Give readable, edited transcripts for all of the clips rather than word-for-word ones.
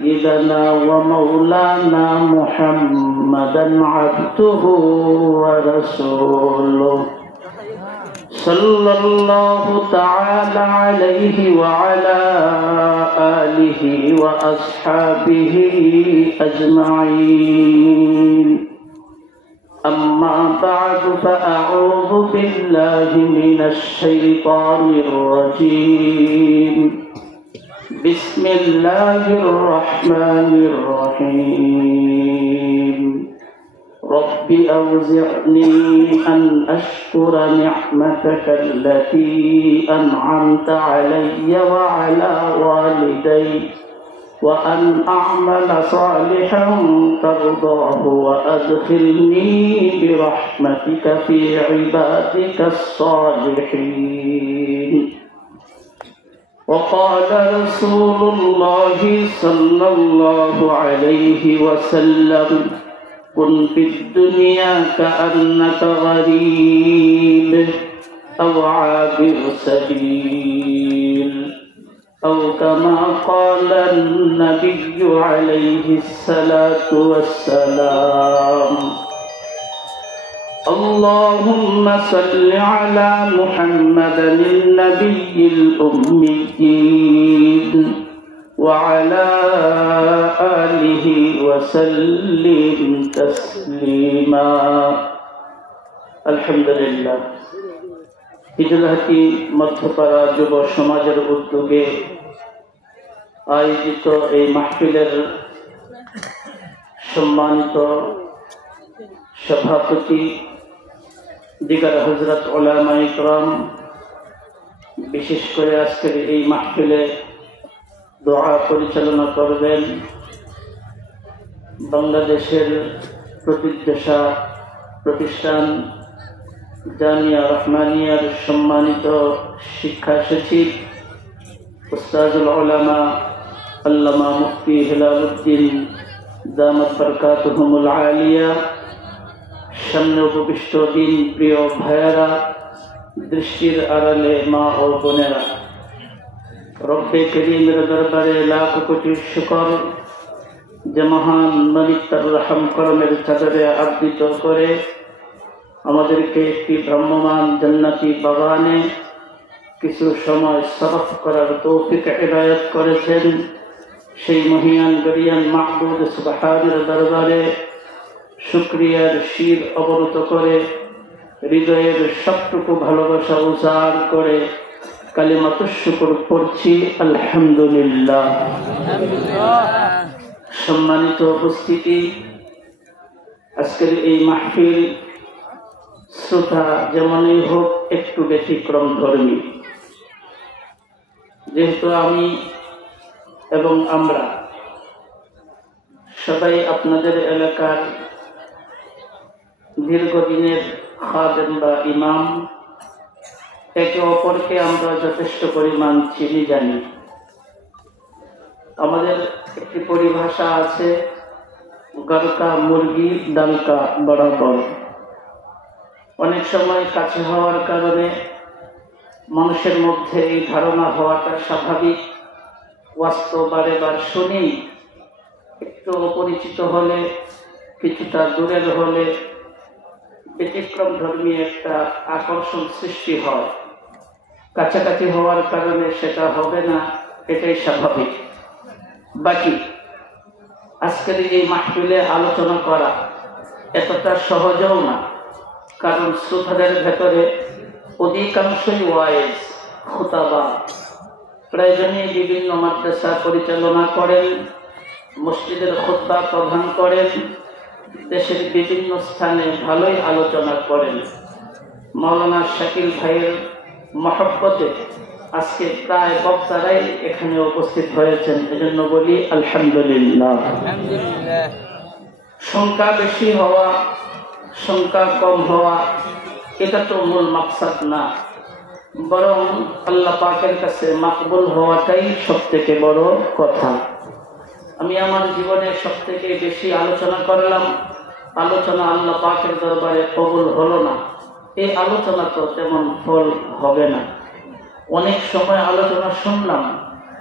سيدنا ومولانا محمدا عبده ورسوله صلى الله تعالى عليه وعلى آله وأصحابه أجمعين أما بعد فأعوذ بالله من الشيطان الرجيم بسم الله الرحمن الرحيم رب أوزعني أن أشكر نعمتك التي أنعمت علي وعلى والدي وأن أعمل صالحا ترضاه وأدخلني برحمتك في عبادك الصالحين. وقال رسول الله صلى الله عليه وسلم كن في الدنيا كأنك غريب أو عابر سبيل أو كما قال النبي عليه الصلاة والسلام. اللهم صل على محمد النبي الأمي وعلى آله وسلم تسليما. الحمد لله. হিজলাহাটি মধ্যপাড়া যুব সমাজের উদ্যোগে আয়োজিত এই মাহফিলের সম্মানিত সভাপতি দিগার হযরত উলামায়ে ইকরাম, বিশেষ করে আজকের এই মাহফিলে দোয়া পরিচালনা করবেন বাংলাদেশের প্রতিষ্ঠাতা প্রতিষ্ঠান জামিয়া রহমানিয়ার সম্মানিত শিক্ষা সচিব উস্তাদুল উলামা আল্লামা মুফতি হেলালুদ্দিন দামাত বরকাতুহুমুল আলিয়া, সামনে উপবিষ্ট দিন প্রিয় ভাইয়েরা, দৃষ্টির আড়ালে মা ও বোনেরা, রব্বে করিমের দরবারে লাখ কোটি শুকর যে মহান মালিক তার রহম করমের চাদরে আবৃত করে আমাদেরকে একটি ভ্রাম্যমান জান্নাতি বাগানে কিছু সময় সরফ করার তৌফিক ইনায়াত করেছেন। সেই মহিয়ান গরিয়ান মাহবুব সুবহানের দরবারে শুকরিয়ার শির অবনত করে হৃদয়ের সবটুকু ভালোবাসা উজাড় করে কালিমাতুশ শুকর পড়ছি আলহামদুলিল্লাহ। সম্মানিত উপস্থিতি, আজকের এই মাহফিল শ্রোতা যেমনই হোক একটু ব্যতিক্রম ধর্মী। যেহেতু আমি এবং আমরা সবাই আপনাদের এলাকার দীর্ঘদিনের খাদেম বা ইমাম, একে অপরকে আমরা যথেষ্ট পরিমাণ চিনি জানি। আমাদের একটি পরিভাষা আছে, গরকা মুরগি ডালকা বরাবর। অনেক সময় কাছে হওয়ার কারণে মানুষের মধ্যে এই ধারণা হওয়াটা স্বাভাবিক। বাস্তব বারেবার শুনি, একটু অপরিচিত হলে, কিছুটা দূরের হলে ব্যতিক্রম ধর্মী একটা আকর্ষণ সৃষ্টি হয়। কাছাকাছি হওয়ার কারণে সেটা হবে না, এটাই স্বাভাবিক। বাকি আজকের এই মাহফিলে আলোচনা করা এতটা সহজও না, কারণ শ্রোতাদের ভেতরে অধিকাংশই ওয়াইজ খুতাবা, প্রয়োজনে বিভিন্ন মাদ্রাসা পরিচালনা করেন, মসজিদের খুতবা প্রদান করেন, দেশের বিভিন্ন স্থানে ভালোই আলোচনা করেন। মাওলানা শাকিল ভাইয়ের মহব্বতে আজকে প্রায় বক্তারাই এখানে উপস্থিত হয়েছেন, এজন্য বলি আলহামদুলিল্লাহ। সংখ্যা বেশি হওয়া, সংখ্যা কম হওয়া এটা তো মূল মাকসাদ না, বরং আল্লাহ পাকের কাছে মাকবুল হওয়াটাই সবথেকে বড় কথা। আমি আমার জীবনে সবথেকে বেশি আলোচনা করলাম, আলোচনা আল্লাহ পাকের দরবারে কবুল হলো না, এই আলোচনা তো তেমন ফল হবে না। অনেক সময় আলোচনা শুনলাম,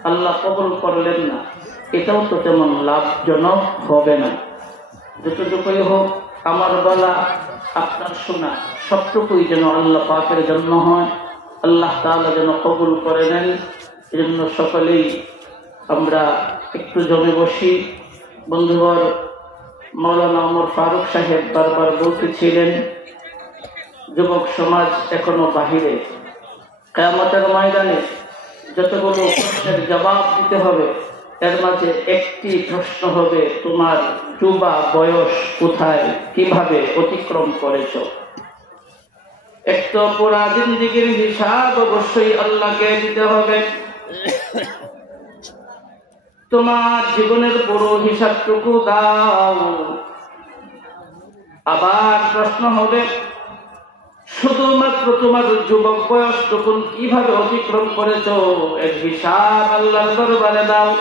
আল্লাহ কবুল করলেন না, এটাও তো তেমন লাভজনক হবে না। যতটুকুই হোক আমার বলা আপনার শোনা সবটুকুই যেন আল্লাহ পাকের জন্য হয়, আল্লাহ তাআলা যেন কবুল করে নেন। এজন্য সকলেই আমরা একটু জমে বসি। বন্ধুবর মৌলানা ওমর ফারুক সাহেব বারবার বলতেছিলেন, যুবক সমাজ এখনো বাহিরে, কিয়ামতের ময়দানে যতগুলো প্রশ্নের জবাব দিতে হবে, এর মাঝে একটি প্রশ্ন হবে, তোমার যুবা বয়স কোথায়, কিভাবে অতিক্রম করেছ। এক তো পুরা জিন্দেগির হিসাব অবশ্যই আল্লাহকে দিতে হবে। তোমার জীবনের পুরো হিসাবটুকু দাও। আবার প্রশ্ন হবে, শুধুমাত্র তোমার যুবক বয়সটুকু কিভাবে অতিক্রম করেছ, এর হিসাব আল্লাহর দরবারে দাও।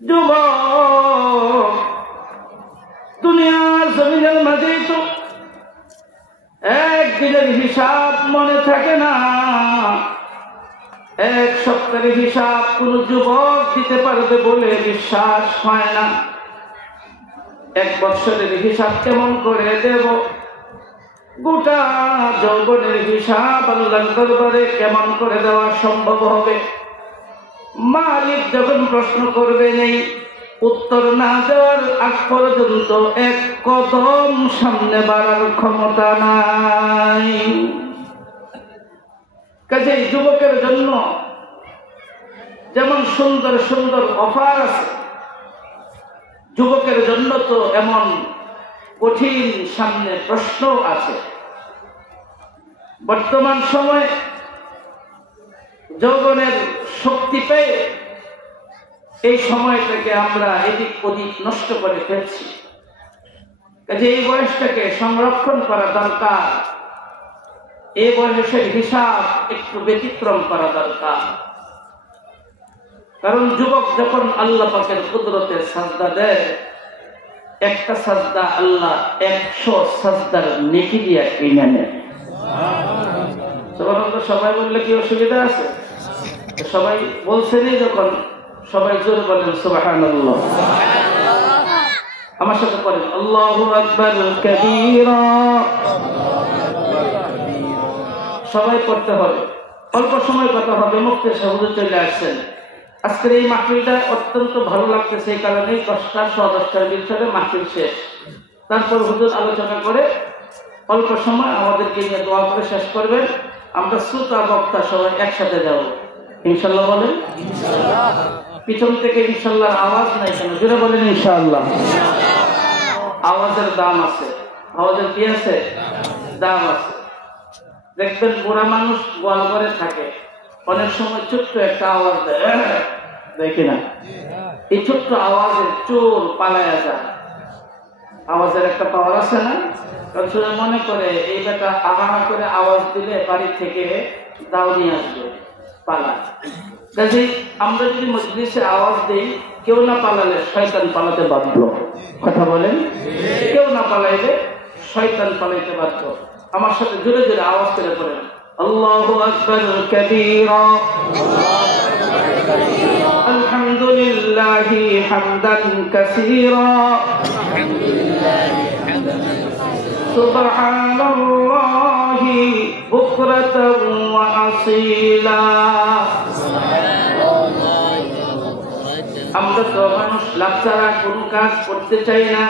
যুবক দুনিয়ার জমিনের মাঝেই তো একদিনের হিসাব মনে থাকে না, এক সপ্তাহের হিসাব কোন যুবক দিতে পারবে বলে বিশ্বাস হয় না। এক বছরের হিসাব কেমন করে দেব, গোটা যৌবনের হিসাব আল্লাহর দরবারে কেমন করে দেওয়া সম্ভব হবে। মালিক যখন প্রশ্ন করবে, নেই উত্তর না দেওয়ার আগ পর্যন্ত এক কদম সামনে বাড়ার ক্ষমতা নাই। কাজেই যুবকের জন্য যেমন সুন্দর সুন্দর অফার আছে, যুবকের জন্য তো এমন কঠিন সামনে প্রশ্ন আছে। বর্তমান সময়ে যৌবনের শক্তি পেয়ে এই সময়টাকে আমরা এদিক ওদিক নষ্ট করে ফেলছি। কাজে এই বয়সটাকে সংরক্ষণ করা দরকার, এই বয়সের হিসাব একটু ব্যতিক্রম করা দরকার। কারণ যুবক যখন আল্লাহ পাকের কুদরতে সাজদা দেয়, একটা সাজদা আল্লাহ 100 সাজদার নেকি দিয়া কিনে নেয়। সবাই বললে কি অসুবিধা আছে? সবাই বলছেনই যখন, সবাই জোরে বলেন সুবহানাল্লাহ। আমার সাথে বলেন আল্লাহু আকবার কাবীরা। সবাই পড়তে হবে, অল্প সময় কথা হবে। মুফতি সাহেব চলে আসছেন। আজকের এই মাহফিলটা অত্যন্ত ভালো লাগতেছে, এই কারণে 10টা 10:15 ভিতরে মাহফিল শেষ। তারপর হুজুর আলোচনা করে অল্প সময় আমাদেরকে নিয়ে দোয়া করে শেষ করবেন। আমরা শ্রোতা বক্তা সবাই একসাথে যাব ইনশাআল্লাহ। বলেন ইনশাআল্লাহ। পিছন থেকে ইনশাআল্লাহ আওয়াজ নাই কেন? জোরে বলেন ইনশাআল্লাহ। আওয়াজের দাম আছে, আওয়াজের কি আছে? দাম আছে। দেখবেন বুড়া মানুষ গোয়াল ঘরে থাকে, অনেক সময় ছোট্ট একটা আওয়াজ দেয়, দেখি না? এই ছোট্ট আওয়াজে চোর পালায়া যায়। আওয়াজের একটা পাওয়ার আছে না? মনে করে এই বেটা আহারা করে আওয়াজ দিলে বাড়ি থেকে দাও নিয়ে আসবে, পালা। কাজে আমরা যদি মজলিসে আওয়াজ দেই, কেউ না পালালে শয়তান পালাতে বাধ্য। কথা বলেন, কেউ না পালাইলে শয়তান পালাইতে বাধ্য। আমার সাথে জোরে জোরে আওয়াজ করে পড়েন আল্লাহু আকবার কাবীরা, আলহামদুলিল্লাহি হামদান কাসীরা, সুবহানাল্লাহি বুকরাতান ওয়া আসীলা। আমরা তো মানুষ লাভ ছাড়া কোন কাজ করতে চাই না।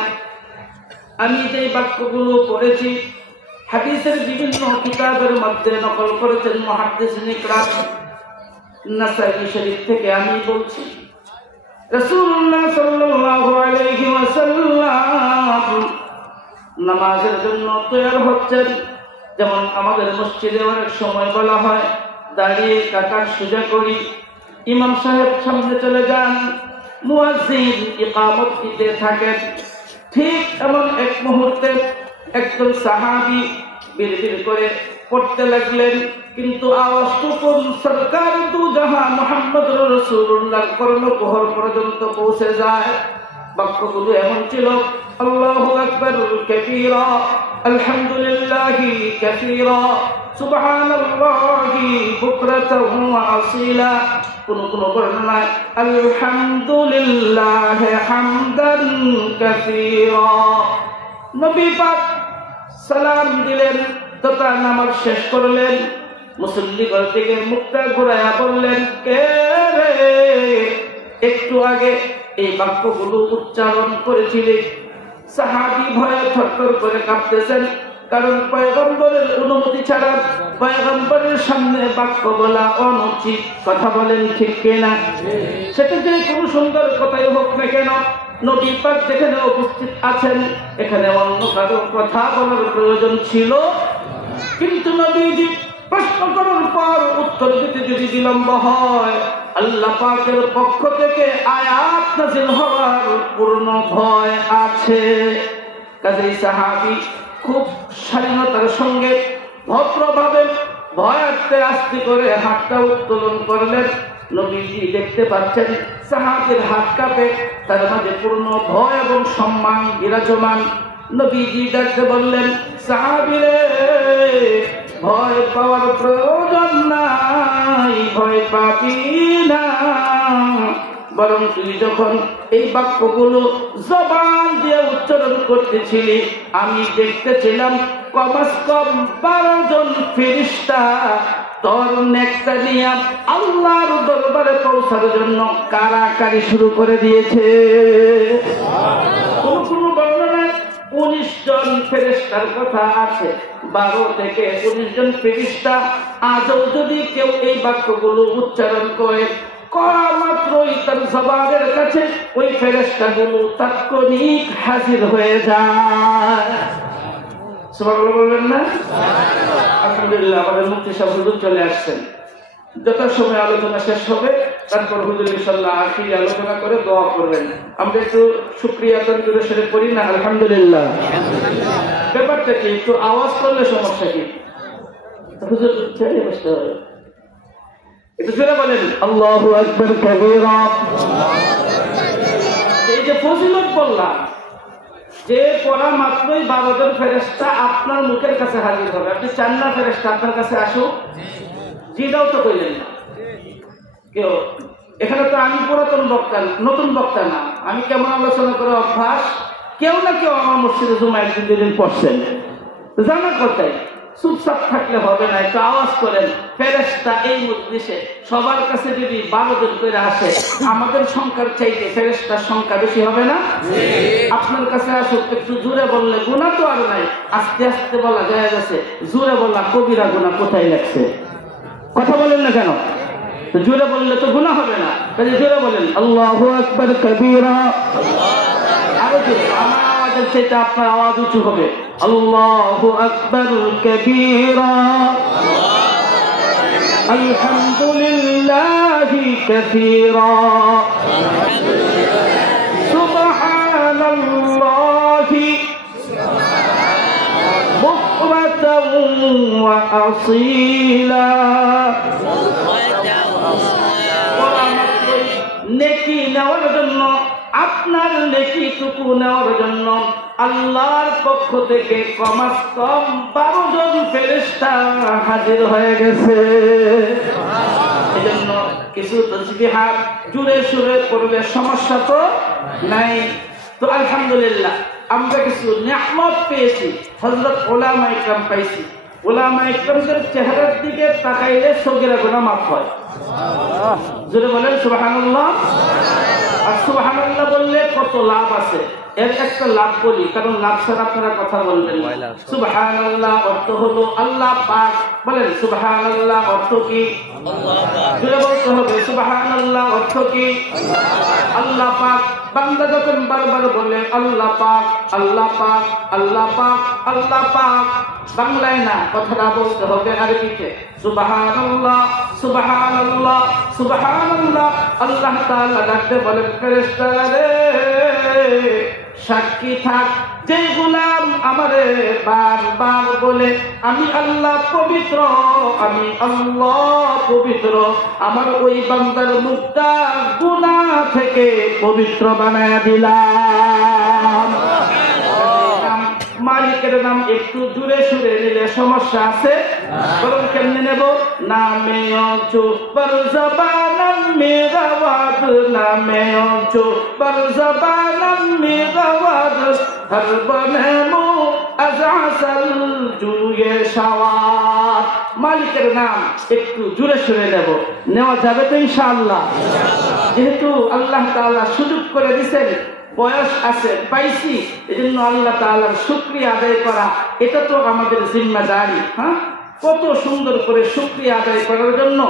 আমি যে বাক্যগুলো পড়েছি হাদিসের বিভিন্ন কিতাবের মধ্যে নকল করেছেন মুহাদ্দিসিন ইকরাম। নাসাঈ শরীফ থেকে আমি বলছি, রাসূলুল্লাহ সাল্লাল্লাহু আলাইহি ওয়াসাল্লাম নামাজের জন্য তৈরি হচ্ছেন। যেমন আমাদের মসজিদে অনেক সময় বলা হয় দাঁড়িয়ে কাতার সোজা করি, ইমাম সাহেব সামনে চলে যান, মুয়াজ্জিন ইকামত দিতে থাকেন। ঠিক এমন এক মুহূর্তে একজন সাহাবী বিড়বিড় করে পড়তে লাগলেন, কিন্তু আওয়াজটুকু সরকার দু জাহান মুহাম্মদুর রাসূলুল্লাহর কর্ণকুহর পর্যন্ত পৌঁছে যায়। বাক্যগুলো এমন ছিল আল্লাহু আকবার কাবীরা, আলহামদুলিল্লাহি কাসীরা, সুবহানাল্লাহি বুকরাতান ওয়া আসীলা। কোন বর্ণনায় আলহামদুলিল্লাহ হামদান কাসীরা। নবী পাক সালাম দিলেন তথা নামাজ শেষ করলেন, মুসল্লিগণ থেকে মুখটা ঘুরাইয়া বললেন, কে রে একটু আগে এই বাক্যগুলো উচ্চারণ করেছিলেন? সাহাবী ভয়ে থরথর করে কাঁপতেছেন, কারণ পয়গম্বরের অনুমতি ছাড়া পয়গম্বরের সামনে বাক্য বলা অনুচিত। কথা বলেন ঠিক কিনা? সেটা যে কোনো সুন্দর কথাই হোক না কেন, নবী পাক যেখানে উপস্থিত আছেন এখানে অন্য কারো কথা বলার প্রয়োজন ছিল, কিন্তু নবীজি প্রশ্ন করার পর উত্তর দিতে যদি বিলম্ব হয়, আল্লাহ পাকের পক্ষ থেকে আয়াত নাযিল হওয়ার পূর্ণ ভয় আছে। কাজেই সাহাবী খুব স্বাধীনতার সঙ্গে ভদ্রভাবে ভয় আস্তে করে হাতটা উত্তোলন করলেন। নবীজি দেখতে পাচ্ছেন সাহাবীর হাত কাঁপে, তার মাঝে পূর্ণ ভয় এবং সম্মান বিরাজমান। নবীজি ডাকতে বললেন, সাহাবীরে ভয় পাওয়ার প্রয়োজন নাই, ভয় পাবি না, বরং তুই যখন এই বাক্যগুলো জবান দিয়ে উচ্চারণ করতেছিলি আমি দেখতেছিলাম কমাস কম 12 জন ফেরেশতা তোর নেকটা নিয়ে আল্লাহর দরবারে পৌঁছার জন্য কারাকারি শুরু করে দিয়েছে। কোন বর্ণনায় 19 জন ফেরেশতার কথা আছে, 12 থেকে 19 জন ফেরেশতা। আজও যদি কেউ এই বাক্যগুলো উচ্চারণ করে মাত্রই তার জবানের কাছে ওই ফেরেশতাগুলো তাৎক্ষণিক হাজির হয়ে যায়। সুবহানাল্লাহ বলবেন না? আলহামদুলিল্লাহ, আমাদের মুফতি সাহেব হুজুর চলে আসছেন। যথাসময়ে আলোচনা শেষ হবে, তারপর হুজুর ইনশাআল্লাহ আখিরি আলোচনা করে দোয়া করবেন। আমরা একটু শুকরিয়া তনজুরে সেরে পড়ি না? আলহামদুলিল্লাহ। ব্যাপারটা কি? একটু আওয়াজ করলে সমস্যা কি? হুজুর ছেড়ে বসতে হবে, একটু জোরে বলেন আল্লাহু আকবার কাবীরা। এই যে ফজিলত বললাম, যে পড়া মাত্রই 12 জন ফেরেশতা আপনার মুখের কাছে হাজির হবে। আপনি চান না ফেরেশতা আপনার কাছে আসুক? জিদাও তো কইলেন না কেউ। এখানে তো আমি পুরাতন বক্তা, নতুন বক্তা না। আমি কেমন আলোচনা করে অভ্যাস, কেউ না কেউ আমার মসজিদে জুমায় 2 দিন পড়ছেন, জানার কথাই। চুপচাপ থাকলে হবে না, একটু আওয়াজ করেন। ফেরেশতা এই মজলিসে সবার কাছে যদি 12 জন করে আসে, আমাদের সংখ্যার চাইতে ফেরেশতার সংখ্যা বেশি হবে না? আপনার কাছে আসুক, একটু জোরে বললে গুনাহ তো আর নাই, আস্তে আস্তে বলা যায় গেছে, জোরে বলা কবিরা গুনাহ কোথায় লাগছে? কথা বলেন না কেন? তো জোরে বললে তো গুনাহ হবে না, তাহলে জোরে বলেন আল্লাহু আকবার কাবীরা। আরো জোরে, আমার আওয়াজের চাইতে আপনার আওয়াজ উঁচু হবে। আল্লাহু আকবার কাবীরা, আলহামদুলিল্লাহি কাসীরা, সুবহানাল্লাহি বুকরাতাও ওয়া আসীলা। নেকি নেওয়ার জন্য, আপনার নেকিটুকু নেওয়ার জন্য আল্লাহর পক্ষ থেকে কমাস কম 12 জন ফেরেশতা হাজির হয়ে গেছে। এজন্য কিছু তাসবিহাত জুড়ে সুরে পড়লে সমস্যা তো নাই। তো আলহামদুলিল্লাহ, আমরা কিছু নিয়ামত পেয়েছি, হযরত উলামা ইকরাম পাইছি। উলামা ইকরামদের চেহারার দিকে তাকাইলে সগীরা গুনাহ মাফ হয়। জোরে বলেন সুবহানাল্লাহ। আর সুবহানাল্লাহ বললে কত লাভ আছে, এর একটা লাভ বলি, কারণ লাভ ছাড়া আপনারা কথা বলবেন। সুবহানাল্লাহ অর্থ হলো আল্লাহ পাক। বলেন সুবহানাল্লাহ অর্থ কি? জোরে বলতে হবে, সুবহানাল্লাহ অর্থ কি? আল্লাহ পাক। বান্দা যখন বারবার বলে আল্লাহ পাক, আল্লাহ পাক, আল্লাহ পাক, আল্লাহ পাক, বাংলায় না, কথাটা বলতে হবে আরবিতে। সুবহানাল্লাহ, সুবহানাল্লাহ, সুবহানাল্লাহ। আল্লাহ তাআলা ডাকতে বলেন, ফেরেশতারা রে সাক্ষী থাক, যে গোলাম আমারে বারবার বলে আমি আল্লাহ পবিত্র, আমি আল্লাহ পবিত্র, আমার ওই বান্দার মুখটা গুনাহ থেকে পবিত্র বানায়া দিলাম। মালিকের নাম একটু জুড়ে সুরে নিলে সমস্যা আছে? বরং কেমনে নেব? নামে চো পর জবানম মেরাওয়াদ, নামে চো পর জবানম মেরাওয়াদ, হর বনমো আজাসল জুয়ে শাওয়াত। মালিকের নাম একটু জোরে শুনে নেব, নেওয়া যাবে তো ইনশাআল্লাহ? যেহেতু আল্লাহ তাআলা সুযোগ করে দিয়েছেন, বয়স আছে, পাইছি, এজন্য আল্লাহ তাআলার শুকরিয়া আদায় করা এটা তো আমাদের জিম্মাদারি। হ্যাঁ, কত সুন্দর করে শুকরিয়া আদায় করার জন্য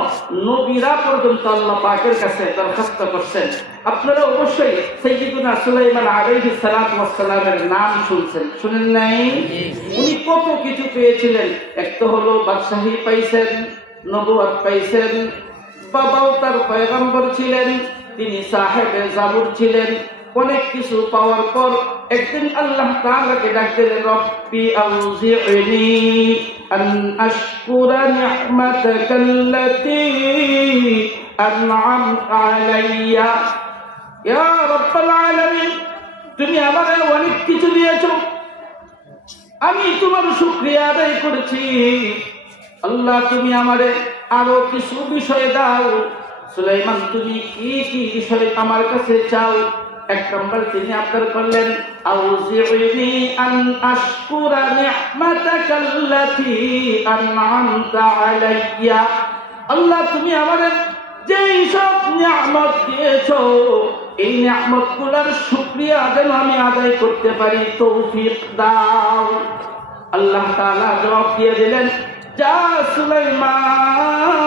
নবীরা পর্যন্ত আল্লাহ পাকের কাছে দরখাস্ত করছেন। আপনারা অবশ্যই সাইয়্যিদুনা সুলাইমান আলাইহিস সালাতু ওয়াস সালামের নাম শুনছেন, শুনেন নাই? উনি কত কিছু পেয়েছিলেন। এক তো হলো বাদশাহী পাইছেন, নবুয়ত পাইছেন, বাবাও তার পয়গম্বর ছিলেন, তিনি সাহেবে জাবুর ছিলেন। অনেক কিছু পাওয়ার পর একদিন আল্লাহ তাআলাকে ডাক দিলেন, রব্বি আউজি'নি আন আশকুরা নি'মাতাকাল্লাতী আন'আমতা আলাইয়া। ইয়া রাব্বাল আলামিন, তুমি আমাকে অনেক কিছু দিয়েছো, আমি তোমার শুকরিয়া আদায় করেছি। আল্লাহ, তুমি আমারে আরো কিছু বিষয় দাও। সুলাইমান, তুমি কি কি বিষয় আমার কাছে চাও? এক নম্বর তিনি আবদার করলেন, আউজি'নি আন আশকুরা নি'মাতাকাল্লাতী আন'আমতা আলাইয়া। আল্লাহ, তুমি আমাদের যেই সব নিয়ামত দিয়েছো, এই নিয়ামতগুলোর শুকরিয়া যেন আমি আদায় করতে পারি, তৌফিক দাও। আল্লাহ তাআলা জবাব দিয়ে দিলেন, যা সুলাইমান,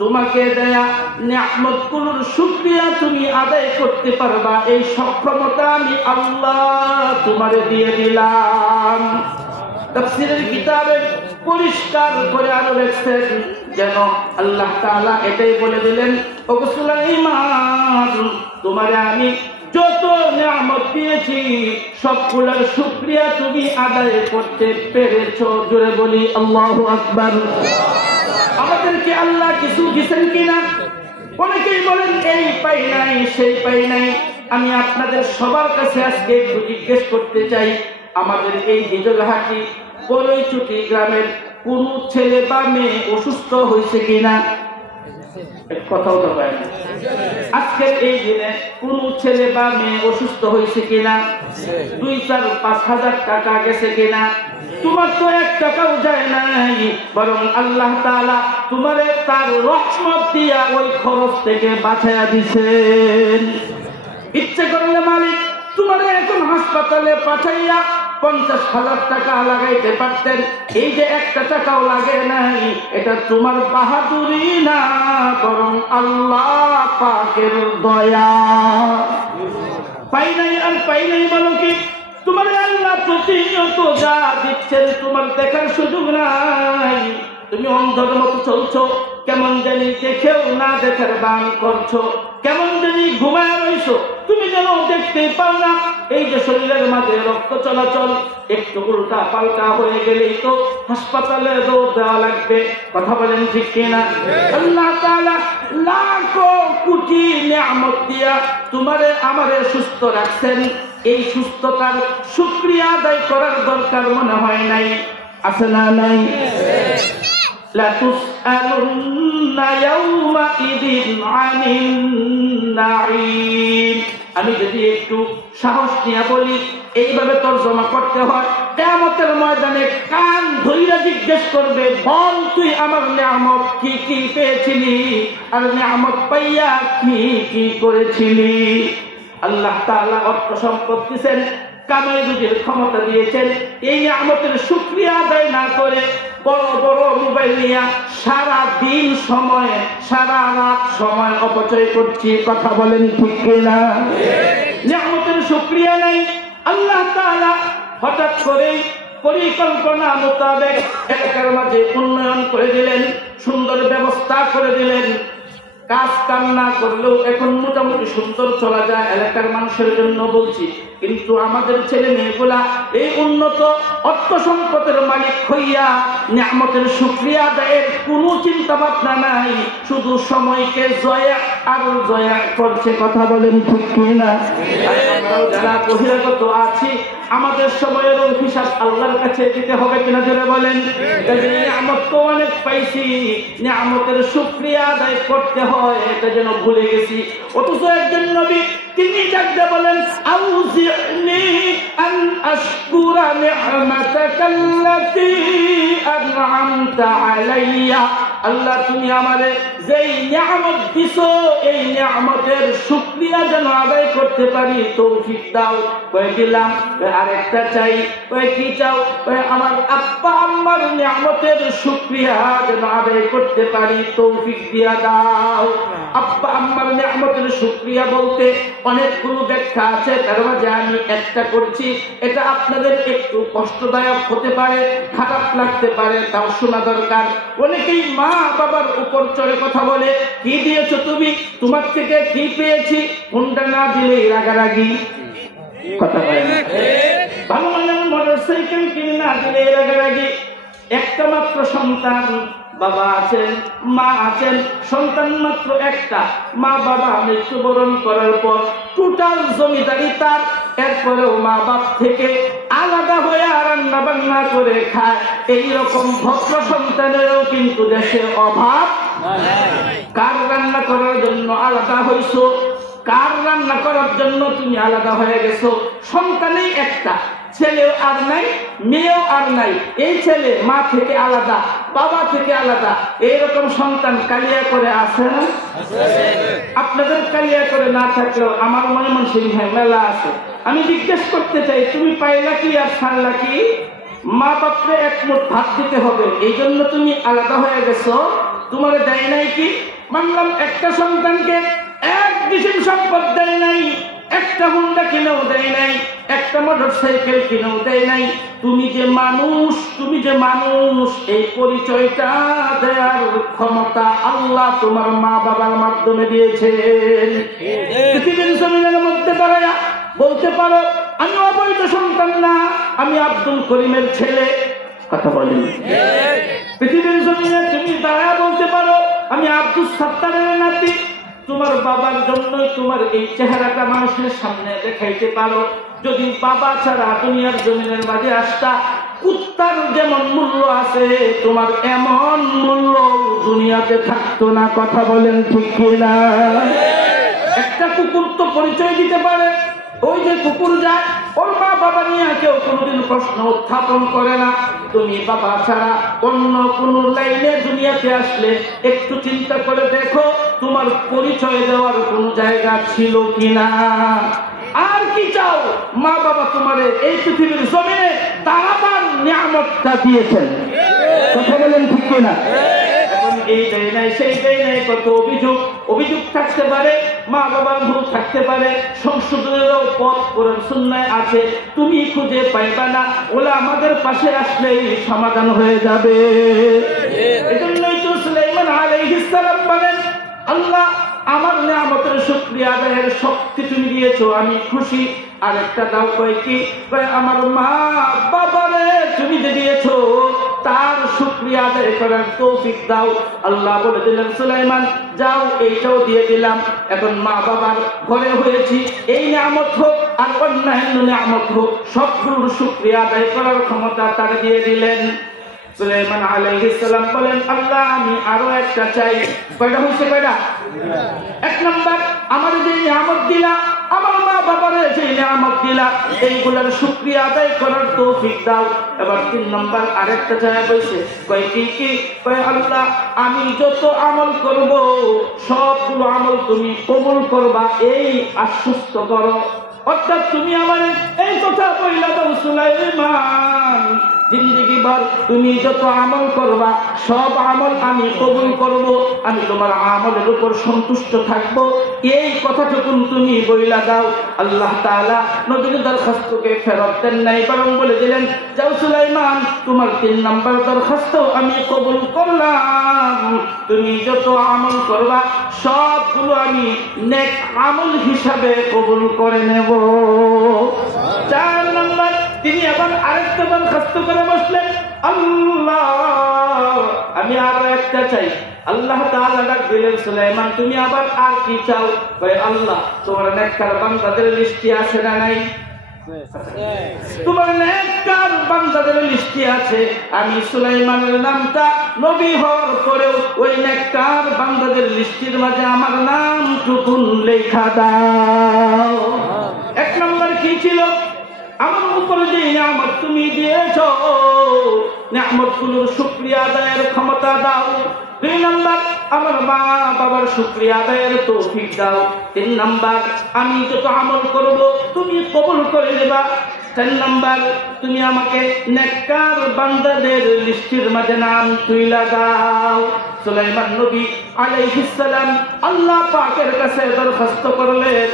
তোমাকে দেয়া নিয়ামতগুলোর শুকরিয়া তুমি আদায় করতে পারবা, এই সক্ষমতা আমি আল্লাহ তোমারে দিয়ে দিলাম। তাফসীরের কিতাবে পরিষ্কার করে আরো লিখছেন, যেন আল্লাহ তাআলা এটাই বলে দিলেন, ও সুলাইমান, তোমারে আমি যত নিয়ামত দিয়েছি সবগুলোর শুকরিয়া তুমি আদায় করতে পেরেছো। জোরে বলি আল্লাহু আকবার। আমাদেরকে আল্লাহ কিছু দিয়েছেন কিনা? অনেকেই বলেন এই পাই নাই, সেই পাই নাই। আমি আপনাদের সবার কাছে আজকে একটু জিজ্ঞেস করতে চাই, আমাদের এই হিজলহাটি বড়ইচুটি গ্রামের কোন ছেলে বা মেয়ে অসুস্থ হয়েছে কিনা? কথাও তো পায় না। আজকের এই দিনে কোন ছেলে বা মেয়ে অসুস্থ হয়েছে কিনা? 2-4-5 হাজার টাকা গেছে কিনা? তোমার তো 1 টাকাও যায় নাই, বরং আল্লাহ তাআলা তোমারে তার রহমত দিয়া ওই খরচ থেকে বাঁচাইয়া দিছেন। ইচ্ছে করলে মালিক তোমারে এখন হাসপাতালে পাঠাইয়া 50,000 টাকা লাগাইতে পারতেন। এই যে 1 টাকাও লাগে নাই, এটা তোমার বাহাদুরি না, বরং আল্লাহ পাকের দয়া। পাই নাই আর পাই নাই বলো কি? তোমার আল্লাহ প্রতিনিয়ত যা দিচ্ছেন তোমার দেখার সুযোগ নাই। তুমি অন্ধের মতো চলছো, কেমন জানি দেখেও না দেখার বান করছো, কেমন জানি ঘুমায় রইছো, তুমি যেন দেখতে পাও না। এই যে শরীরের মাঝে রক্ত চলাচল একটু উল্টা পাল্টা হয়ে গেলেই তো হাসপাতালে দৌড় দেওয়া লাগবে। কথা বলেন ঠিক কিনা? আল্লাহ তাআলা লাখো কোটি নিয়ামত দিয়া তোমারে আমারে সুস্থ রাখছেন। এই সুস্থতার শুকরিয়া আদায় করার দরকার মনে হয় নাই? আছে না নাই? লা তুসআলুন্না ইয়াওমাইদিন আনিন নাঈম। আমি যদি একটু সাহস নিয়ে বলি, এইভাবে তরজমা করতে হয়, কিয়ামতের ময়দানে কান ধইরা জিজ্ঞেস করবে, বল তুই আমার নিয়ামত কি কি পেয়েছিলি, আর নিয়ামত পাইয়া কি কি করেছিলি। আল্লাহ তাআলা অর্থ সম্পদ দিয়েছেন, কামাই রুজির ক্ষমতা দিয়েছেন, এই নিয়ামতের শুকরিয়া আদায় না করে বড় বড় মোবাইল নিয়ে সারা দিন সময়, সারা রাত সময় অপচয় করছি। কথা বলেন ঠিক কিনা? নিয়ামতের শুকরিয়া নাই। আল্লাহ তাআলা হঠাৎ করে পরিকল্পনা মোতাবেক এলাকার মাঝে উন্নয়ন করে দিলেন, সুন্দর ব্যবস্থা করে দিলেন। কাজ কাম না করলেও এখন মোটামুটি সুন্দর চলা যায় এলাকার মানুষের জন্য বলছি। কিন্তু আমাদের ছেলে মেয়েগুলা এই উন্নত অর্থ সম্পদের মালিক হইয়া নিয়ামতের শুকরিয়া আদায়ের কোনো চিন্তা ভাবনা নাই, শুধু সময়কে জয়া আর জয়া করছে। কথা বলেন ঠিক কিনা? আমরাও যারা বহিরাগত আছি আমাদের সময়ের হিসাব আল্লাহর কাছে দিতে হবে কিনা জোরে বলেন। নিয়ামত তো অনেক পাইছি, নিয়ামতের শুকরিয়া আদায় করতে হয় এটা যেন ভুলে গেছি। অথচ একজন নবী তিনি যাকে বলেন আউজিনি আন আশকুরা নি'মাতাকাল্লাতী আন'আমতা আলাইয়া, আল্লাহ তুমি আমারে যেই নিয়ামত দিছো এই নিয়ামতের শুকরিয়া যেন আদায় করতে পারি তৌফিক দাও। কয়ে দিলাম, আরেকটা চাই। কয়ে কি চাও? কয়ে আমার আব্বা আম্মার নিয়ামতের শুকরিয়া যেন আদায় করতে পারি তৌফিক দিয়া দাও। আব্বা আম্মার নিয়ামতের শুকরিয়া বলতে অনেকগুলো ব্যাখ্যা আছে, তার মাঝে আমি একটা করছি। এটা আপনাদের একটু কষ্টদায়ক হতে পারে, খারাপ লাগতে পারে, তাও শোনা দরকার। অনেকেই মা বাবার উপর চড়ে কথা বলে, কি দিয়েছো তুমি, তোমার থেকে কি পেয়েছি, কোনটা না দিলে রাগারাগি কথা বলে না। ভালো মানের মোটরসাইকেল কিনে না দিলে রাগারাগি। একটা মাত্র সন্তান, বাবা আছেন মা আছেন, সন্তান মাত্র একটা, মা বাবা মৃত্যুবরণ করার পর টোটাল জমিদারি তার। এরপরেও মা বাপ থেকে আলাদা হয়ে রান্না বান্না করে খায়। এইরকম ভদ্র সন্তানেরও কিন্তু দেশে অভাব। কার রান্না করার জন্য আলাদা হইছো, কার রান্না করার জন্য তুমি আলাদা হয়ে গেছো? সন্তানেই একটা, ছেলেও আর নাই মেয়েও আর নাই। এই ছেলে মা থেকে আলাদা, বাবা থেকে আলাদা, এইরকম সন্তান কালিয়া করে আছে না? আপনাদের কালিয়া করে না থাকলেও আমার ময়মনসিংহে মেলা আছে। আমি জিজ্ঞেস করতে চাই, তুমি পাইলা কি আর ছাড়লা কি? মা বাপকে এক মুঠ ভাত দিতে হবে, এই জন্য তুমি আলাদা হয়ে গেছো। তোমার দেয় নাই কি? মানলাম একটা সন্তানকে এক ডিসিম সম্পদ দেয় নাই, একটা হুন্ডা কিনেও দেয় নাই, একটা মোটরসাইকেল কিনেও দেয় নাই। তুমি যে মানুষ, তুমি যে মানুষ, এই পরিচয়টা দেওয়ার ক্ষমতা আল্লাহ তোমার মা বাবার মাধ্যমে দিয়েছেন। পৃথিবীর জমিনের মধ্যে দাঁড়ায়া বলতে পারো আমি অবৈধ সন্তান না, আমি আব্দুল করিমের ছেলে, কথা বলেন। পৃথিবীর জমিনে তুমি দাঁড়ায়া বলতে পারো আমি আব্দুল সাত্তারের নাতি। তোমার বাবার জন্যই তোমার এই চেহারাটা মানুষের সামনে দেখাইতে পারো। যদি বাবা ছাড়া দুনিয়ার জমিনের মাঝে আসতা, কুত্তার যেমন মূল্য আছে তোমার এমন মূল্য দুনিয়াতে থাকতো না, কথা বলেন ঠিক কিনা? একটা কুকুর তো পরিচয় দিতে পারে, ওই যে কুকুর যায় ওর মা বাবা নিয়ে কেউ কোনোদিন প্রশ্ন উত্থাপন করে না। তুমি বাবা ছাড়া অন্য কোন লাইনে দুনিয়াতে আসলে একটু চিন্তা করে দেখো তোমার পরিচয় দেওয়ার কোন জায়গা ছিল কিনা। আর কি চাও? মা বাবা তোমারে এই পৃথিবীর জমিনে দাঁড়াবার নিয়ামতটা দিয়েছেন, কথা বলেন ঠিক কিনা? এই দেয় নাই সেই দেয় নাই, কত অভিযোগ থাকতে পারে, মা বাবার ভুল থাকতে পারে, সংশোধনেরও পথ কোরআন সুন্নাহয় আছে, তুমি খুঁজে পাইবা না, ওলা আমাদের পাশে আসলেই সমাধান হয়ে যাবে। এজন্যই তো সুলাইমান আলাইহিস সালাম বলেন, আল্লাহ আমার নিয়ামতের শুকরিয়া আদায়ের শক্তি তুমি দিয়েছো, আমি খুশি। আরেকটা দাও, কয় কি? আমার মা বাবারে তুমি যে দিয়েছো তার শুকরিয়া আদায় করার তৌফিক দাও। আল্লাহ বলে দিলেন, সুলাইমান যাও, এইটাও দিয়ে দিলাম। এখন মা বাবার ঘরে হয়েছি, এই নিয়ামত হোক আর অন্যান্য নিয়ামত হোক, সবগুলোর শুকরিয়া আদায় করার ক্ষমতা তার দিয়ে দিলেন। সুলাইমান আলাইহিস সালাম বলেন, আল্লাহ আমি আরো একটা চাই। কয়টা হচ্ছে? কয়টা? এক নাম্বার, আমার যে নিয়ামত দিলা, আমার মা বাবারে যে নিয়ামত দিলা, এইগুলোর শুকরিয়া আদায় করার তৌফিক দাও। এবার 3 নাম্বার আরেকটা চাই বলছে, কয় কি? কয় আল্লাহ আমি যত আমল করব সবগুলো আমল তুমি কবুল করবা, এই আশ্বস্ত করো। অর্থাৎ তুমি আমার এই কথা বইলা দাও সুলাইমান, জিন্দেগি ভর তুমি যত আমল করবা সব আমল আমি কবুল করব, আমি তোমার আমলের উপর সন্তুষ্ট থাকব, এই কথাটুকু তুমি বইলা দাও। আল্লাহ তাআলা নবীর দরখাস্তকে ফেরত দেন নাই, বরং বলে দিলেন, যাও সুলাইমান তোমার 3 নাম্বার দরখাস্ত আমি কবুল করলাম, তুমি যত আমল করবা সবগুলো আমি নেক আমল হিসাবে কবুল করে নেব। 4 নাম্বার, তিনি আবার আরেকটা দরখাস্ত করে বসলেন, আল্লাহ আমি আরো একটা চাই। আল্লাহ তাআলা ডাক দিলেন, সুলাইমান তুমি আবার আর কি চাও? কয় আল্লাহ তোমার নেককার বান্দাদের লিস্টে আছে না নাই? তোমার নেককার বান্দাদের লিস্টে আছে। আমি সুলাইমানের নামটা নবী হওয়ার পরেও ওই নেককার বান্দাদের লিস্টের মাঝে আমার নাম টুকুন লেখা দাও। এক নম্বর কি ছিল? আমার উপরে যে নিয়ামত তুমি দিয়েছো, নিয়ামতগুলোর শুকরিয়া আদায়ের ক্ষমতা দাও। 2 নম্বর, আমার মা বাবার শুকরিয়া আদায়ের তৌফিক দাও। 3 নম্বর, আমি যত আমল করব তুমি কবুল করে দেবা। 4 নম্বর, তুমি আমাকে নেককার বান্দাদের লিস্টের মাঝে নাম তুইলা দাও। সুলাইমান নবী আলাইহিস সালাম আল্লাহ পাকের কাছে দরখাস্ত করলেন,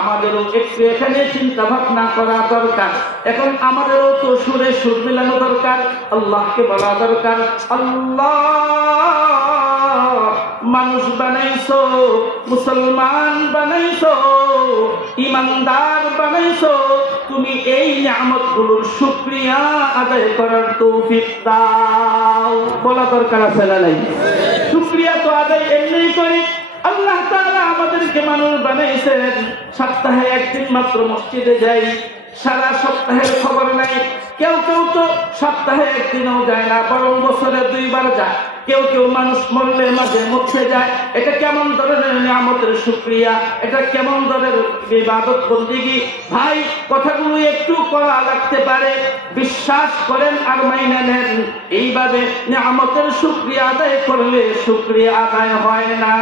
আমাদেরও একটু এখানে চিন্তা ভাবনা করা দরকার। এখন আমাদেরও তো সুরে সুর মিলানো দরকার, আল্লাহকে বলা দরকার, আল্লাহ মানুষ বানাইছো, মুসলমান বানাইছো, ইমানদার বানাইছো, তুমি এই নিয়ামতগুলোর শুকরিয়া আদায় করার তৌফিক দাও। বলা দরকার আছে না নাই? শুকরিয়া তো আদায় এমনি করি। আল্লাহ তাআলা আমাদেরকে মানুষ বানাইছেন, সপ্তাহে একদিন মাত্র মসজিদে যাই, সারা সপ্তাহের খবর নাই। কেউ কেউ তো সপ্তাহে একদিনও যায় না, বরং বছরে 2 বার যায়। কেউ কেউ মানুষ মরলে মাঝে মধ্যে যায়। এটা কেমন ধরনের নিয়ামতের শুকরিয়া? এটা কেমন ধরনের ইবাদত বন্দেগী? ভাই, কথাগুলো একটু করা লাগতে পারে, বিশ্বাস করেন আর মাইনা নেন। এইভাবে নিয়ামতের শুকরিয়া আদায় করলে শুকরিয়া আদায় হয় না,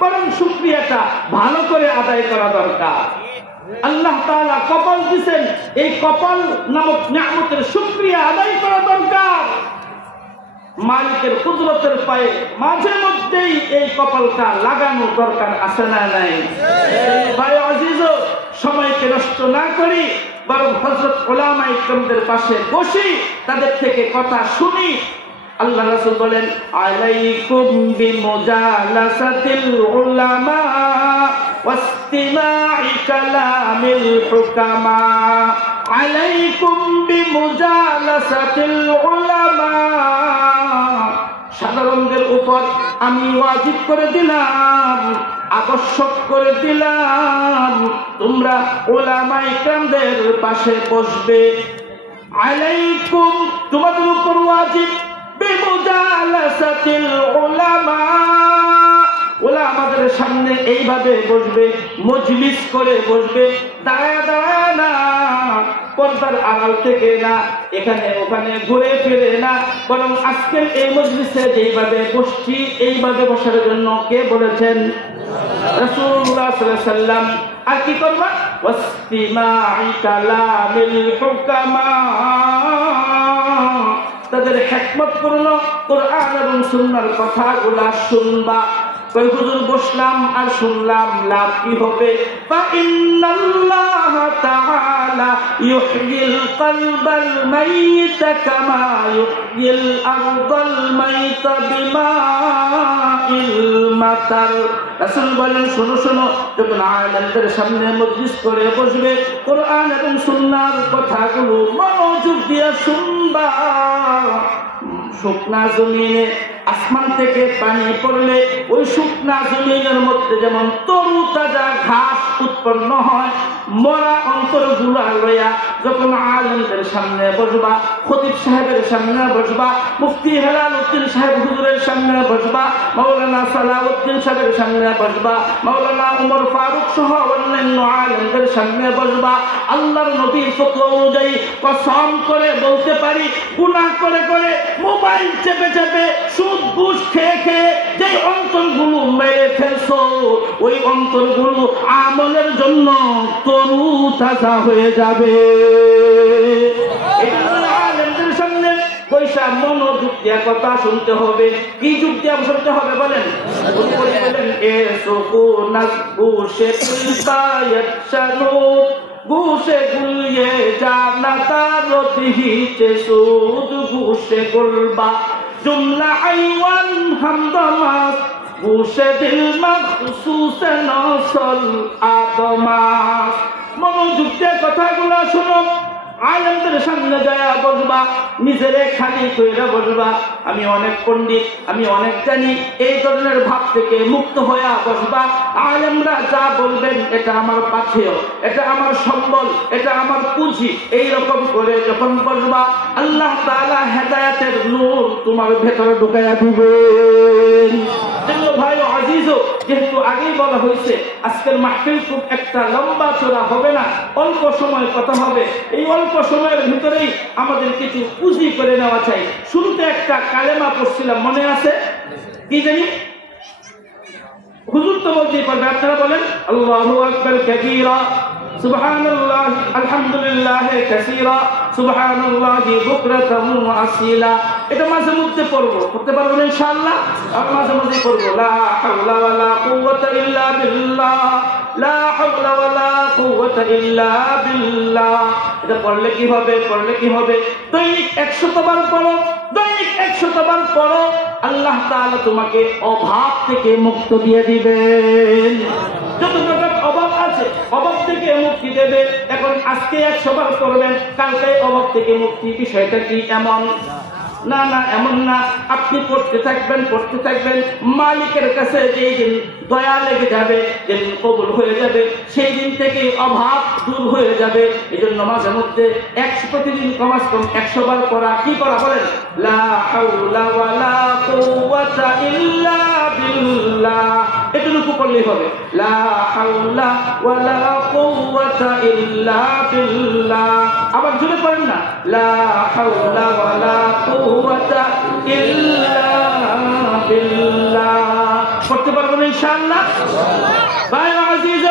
বরং শুকরিয়াটা ভালো করে আদায় করা দরকার। আল্লাহ তাআলা কপাল দিয়েছেন, এই কপাল নামক নিয়ামতের শুকরিয়া আদায় করা দরকার। মালিকের কুদরতের পায়ে মাঝে মধ্যেই এই কপালটা লাগানো দরকার আছে না নাই? ভাই আজিজ, সময়কে নষ্ট না করি, বরং হযরত উলামায়ে ইকরামদের পাশে বসি, তাদের থেকে কথা শুনি। আল্লাহ রাসূল বলেন, আলাইকুম বিমুজালাসাতিল উলামা ওয়াসতিমা'i কালামিল হুকামা। আলাইকুম বিমুজালাসাতিল উলামা। সাধারণদের উপর আমি ওয়াজিব করে দিলাম, আবশ্যক করে দিলাম, তোমরা উলামায়ে ইকরামদের পাশে বসবে। আলাইকুম, তোমাদের উপর ওয়াজিব, বিমুজালাসাতিল উলামা। ওলা আমাদের সামনে এইভাবে বসবে, মজলিস করে বসবে, দাঁড়ায় দাঁড়ায় না, পর্দার আড়াল থেকে না, এখানে ওখানে ঘুরে ফিরে না, বরং আজকের এই মজলিসে যেইভাবে বসছি এইভাবে বসার জন্য কে বলেছেন? রাসূলুল্লাহ সাল্লাল্লাহু আলাইহি ওয়াসাল্লাম। আর কি করবা? ওয়াসতিমা'i কালামিল হুকামা। তাদের হিকমতপূর্ণ কোরআন এবং সুন্নাহর কথাগুলা শুনবা। কই হুজুর বসলাম আর শুনলাম, লাভ কি হবে? ফা ইন্নাল্লাহ তাআলা ইউহয়িল কলবাল মাইতা কামা ইউহয়িল আরদাল মাইতা বিমাইল মাতার। রাসূল বলেন, শোনো শোনো, যখন আলেমদের সামনে মজলিস করে বসবে, কোরআন এবং সুন্নাহর কথাগুলো মনোযোগ দিয়ে শুনবা। শুকনা জমিনে আসমান থেকে পানি পড়লে ওই শুকনা জমিনের মধ্যে যেমন তরু তাজা ঘাস উৎপন্ন হয়, মরা অন্তরগুলা লইয়া যখন আলেমদের সামনে বসবা, খতিব সাহেবের সামনে বসবা, মুফতি হেলালউদ্দিন সাহেব হুজুরের সামনে বসবা, মাওলানা সালাউদ্দিন সাহেবের সামনে বসবা, মাওলানা উমর ফারুক সহ অন্যান্য আলেমদের সামনে বসবা, আল্লাহর নবীর ফতোয়া অনুযায়ী কসম করে বলতে পারি, গুনাহ করে করে, মোবাইল চেপে চেপে, সুদ ঘুষ খেয়ে খেয়ে যে অন্তরগুলো মেরে ফেলছো, ওই অন্তরগুলো আমলের জন্য তরু তাজা হয়ে যাবে। আলেমদের সামনে পয়সা মনোযোগ দিয়ে কথা শুনতে হবে। কি যুগ দিয়ে শুনতে হবে বলেন? বলেন, এ সুকুনাত গুশে কিলবায়াত শানুত, গুশে গুলিয়ে জান্নাতার রতিহিতে সুদ, গুশে গুলবা জুমলা আইওয়ান হামদামাস, গুশে দিল মখসুস নসল আদমাস। মনোযোগ দিয়ে কথাগুলো শুনো। আলেমদের সামনে যায় বলবা, নিজেরে খালি কইরা বলবা আমি অনেক পণ্ডিত, আমি অনেক জানি, এই ধরনের ভাব থেকে মুক্ত হয়ে বসবা। আলেমরা যা বলবেন এটা আমার পাথেয়, এটা আমার সম্বল, এটা আমার পুঁজি, এইরকম করে যখন বসবা আল্লাহ তাআলা হেদায়েতের নূর তোমার ভেতরে ঢুকাইয়া দিবেন। ভাই আজিজ, যেহেতু আগেই বলা হয়েছে আজকের মাহফিল খুব একটা লম্বা চড়া হবে না, অল্প সময় কথা হবে। এই অল্প সময়ের ভিতরেই আমাদের কিছু পুঁজি করে নেওয়া চাই। শুরুতে একটা কালেমা পড়ছিলাম, মনে আছে? কি জানি হুজুর তো বলতেই পারবে, আপনারা বলেন আল্লাহু আকবার কাবীরা, সুবহানাল্লাহ, আলহামদুলিল্লাহ কাসীরা, সুবহানাল্লাহি বুকরাতাম ওয়া আসীলা। এটা মাঝে মধ্যে পড়বো, পড়তে পারবেন ইনশাআল্লাহ? আর মাঝে মধ্যে পড়বো লা হাওলা ওয়ালা কুওয়াতা ইল্লা বিল্লাহ, লা হাওলা ওয়ালা কুওয়াতা ইল্লা বিল্লাহ। এটা পড়লে কি হবে? পড়লে কি হবে? দৈনিক 100 বার পড়ো, দৈনিক 100 বার পড়ো, আল্লাহ তাআলা তোমাকে অভাব থেকে মুক্ত দিয়ে দিবেন। যত প্রকার অভাব আছে অভাব থেকে মুক্তি দেবে। এখন আজকে 100 বার করবেন, কালকে অভাব থেকে মুক্তি। বিষয়টা কি এমন? না না, এমন না। আপনি পড়তে থাকবেন, পড়তে থাকবেন, মালিকের কাছে যেই দিন দয়া লেগে যাবে, যেদিন কবুল হয়ে যাবে, সেই দিন থেকে অভাব দূর হয়ে যাবে। এই জন্য মাঝে মধ্যে প্রতিদিন কমাস কম 100 বার পড়া। কি করা বলেন? লা হাওলা ওয়ালা কুওয়াতা ইল্লা বিল্লাহ, এটুকু করলেই হবে। লা হাওলা ওয়ালা কুওয়াতা ইল্লা বিল্লাহ। আবার জোরে পড়েন না, লা হাওলা ওয়ালা কুওয়াতা ইল্লা বিল্লাহ। পড়তে পারবেন ইনশাআল্লাহ? ভাই আজিজ,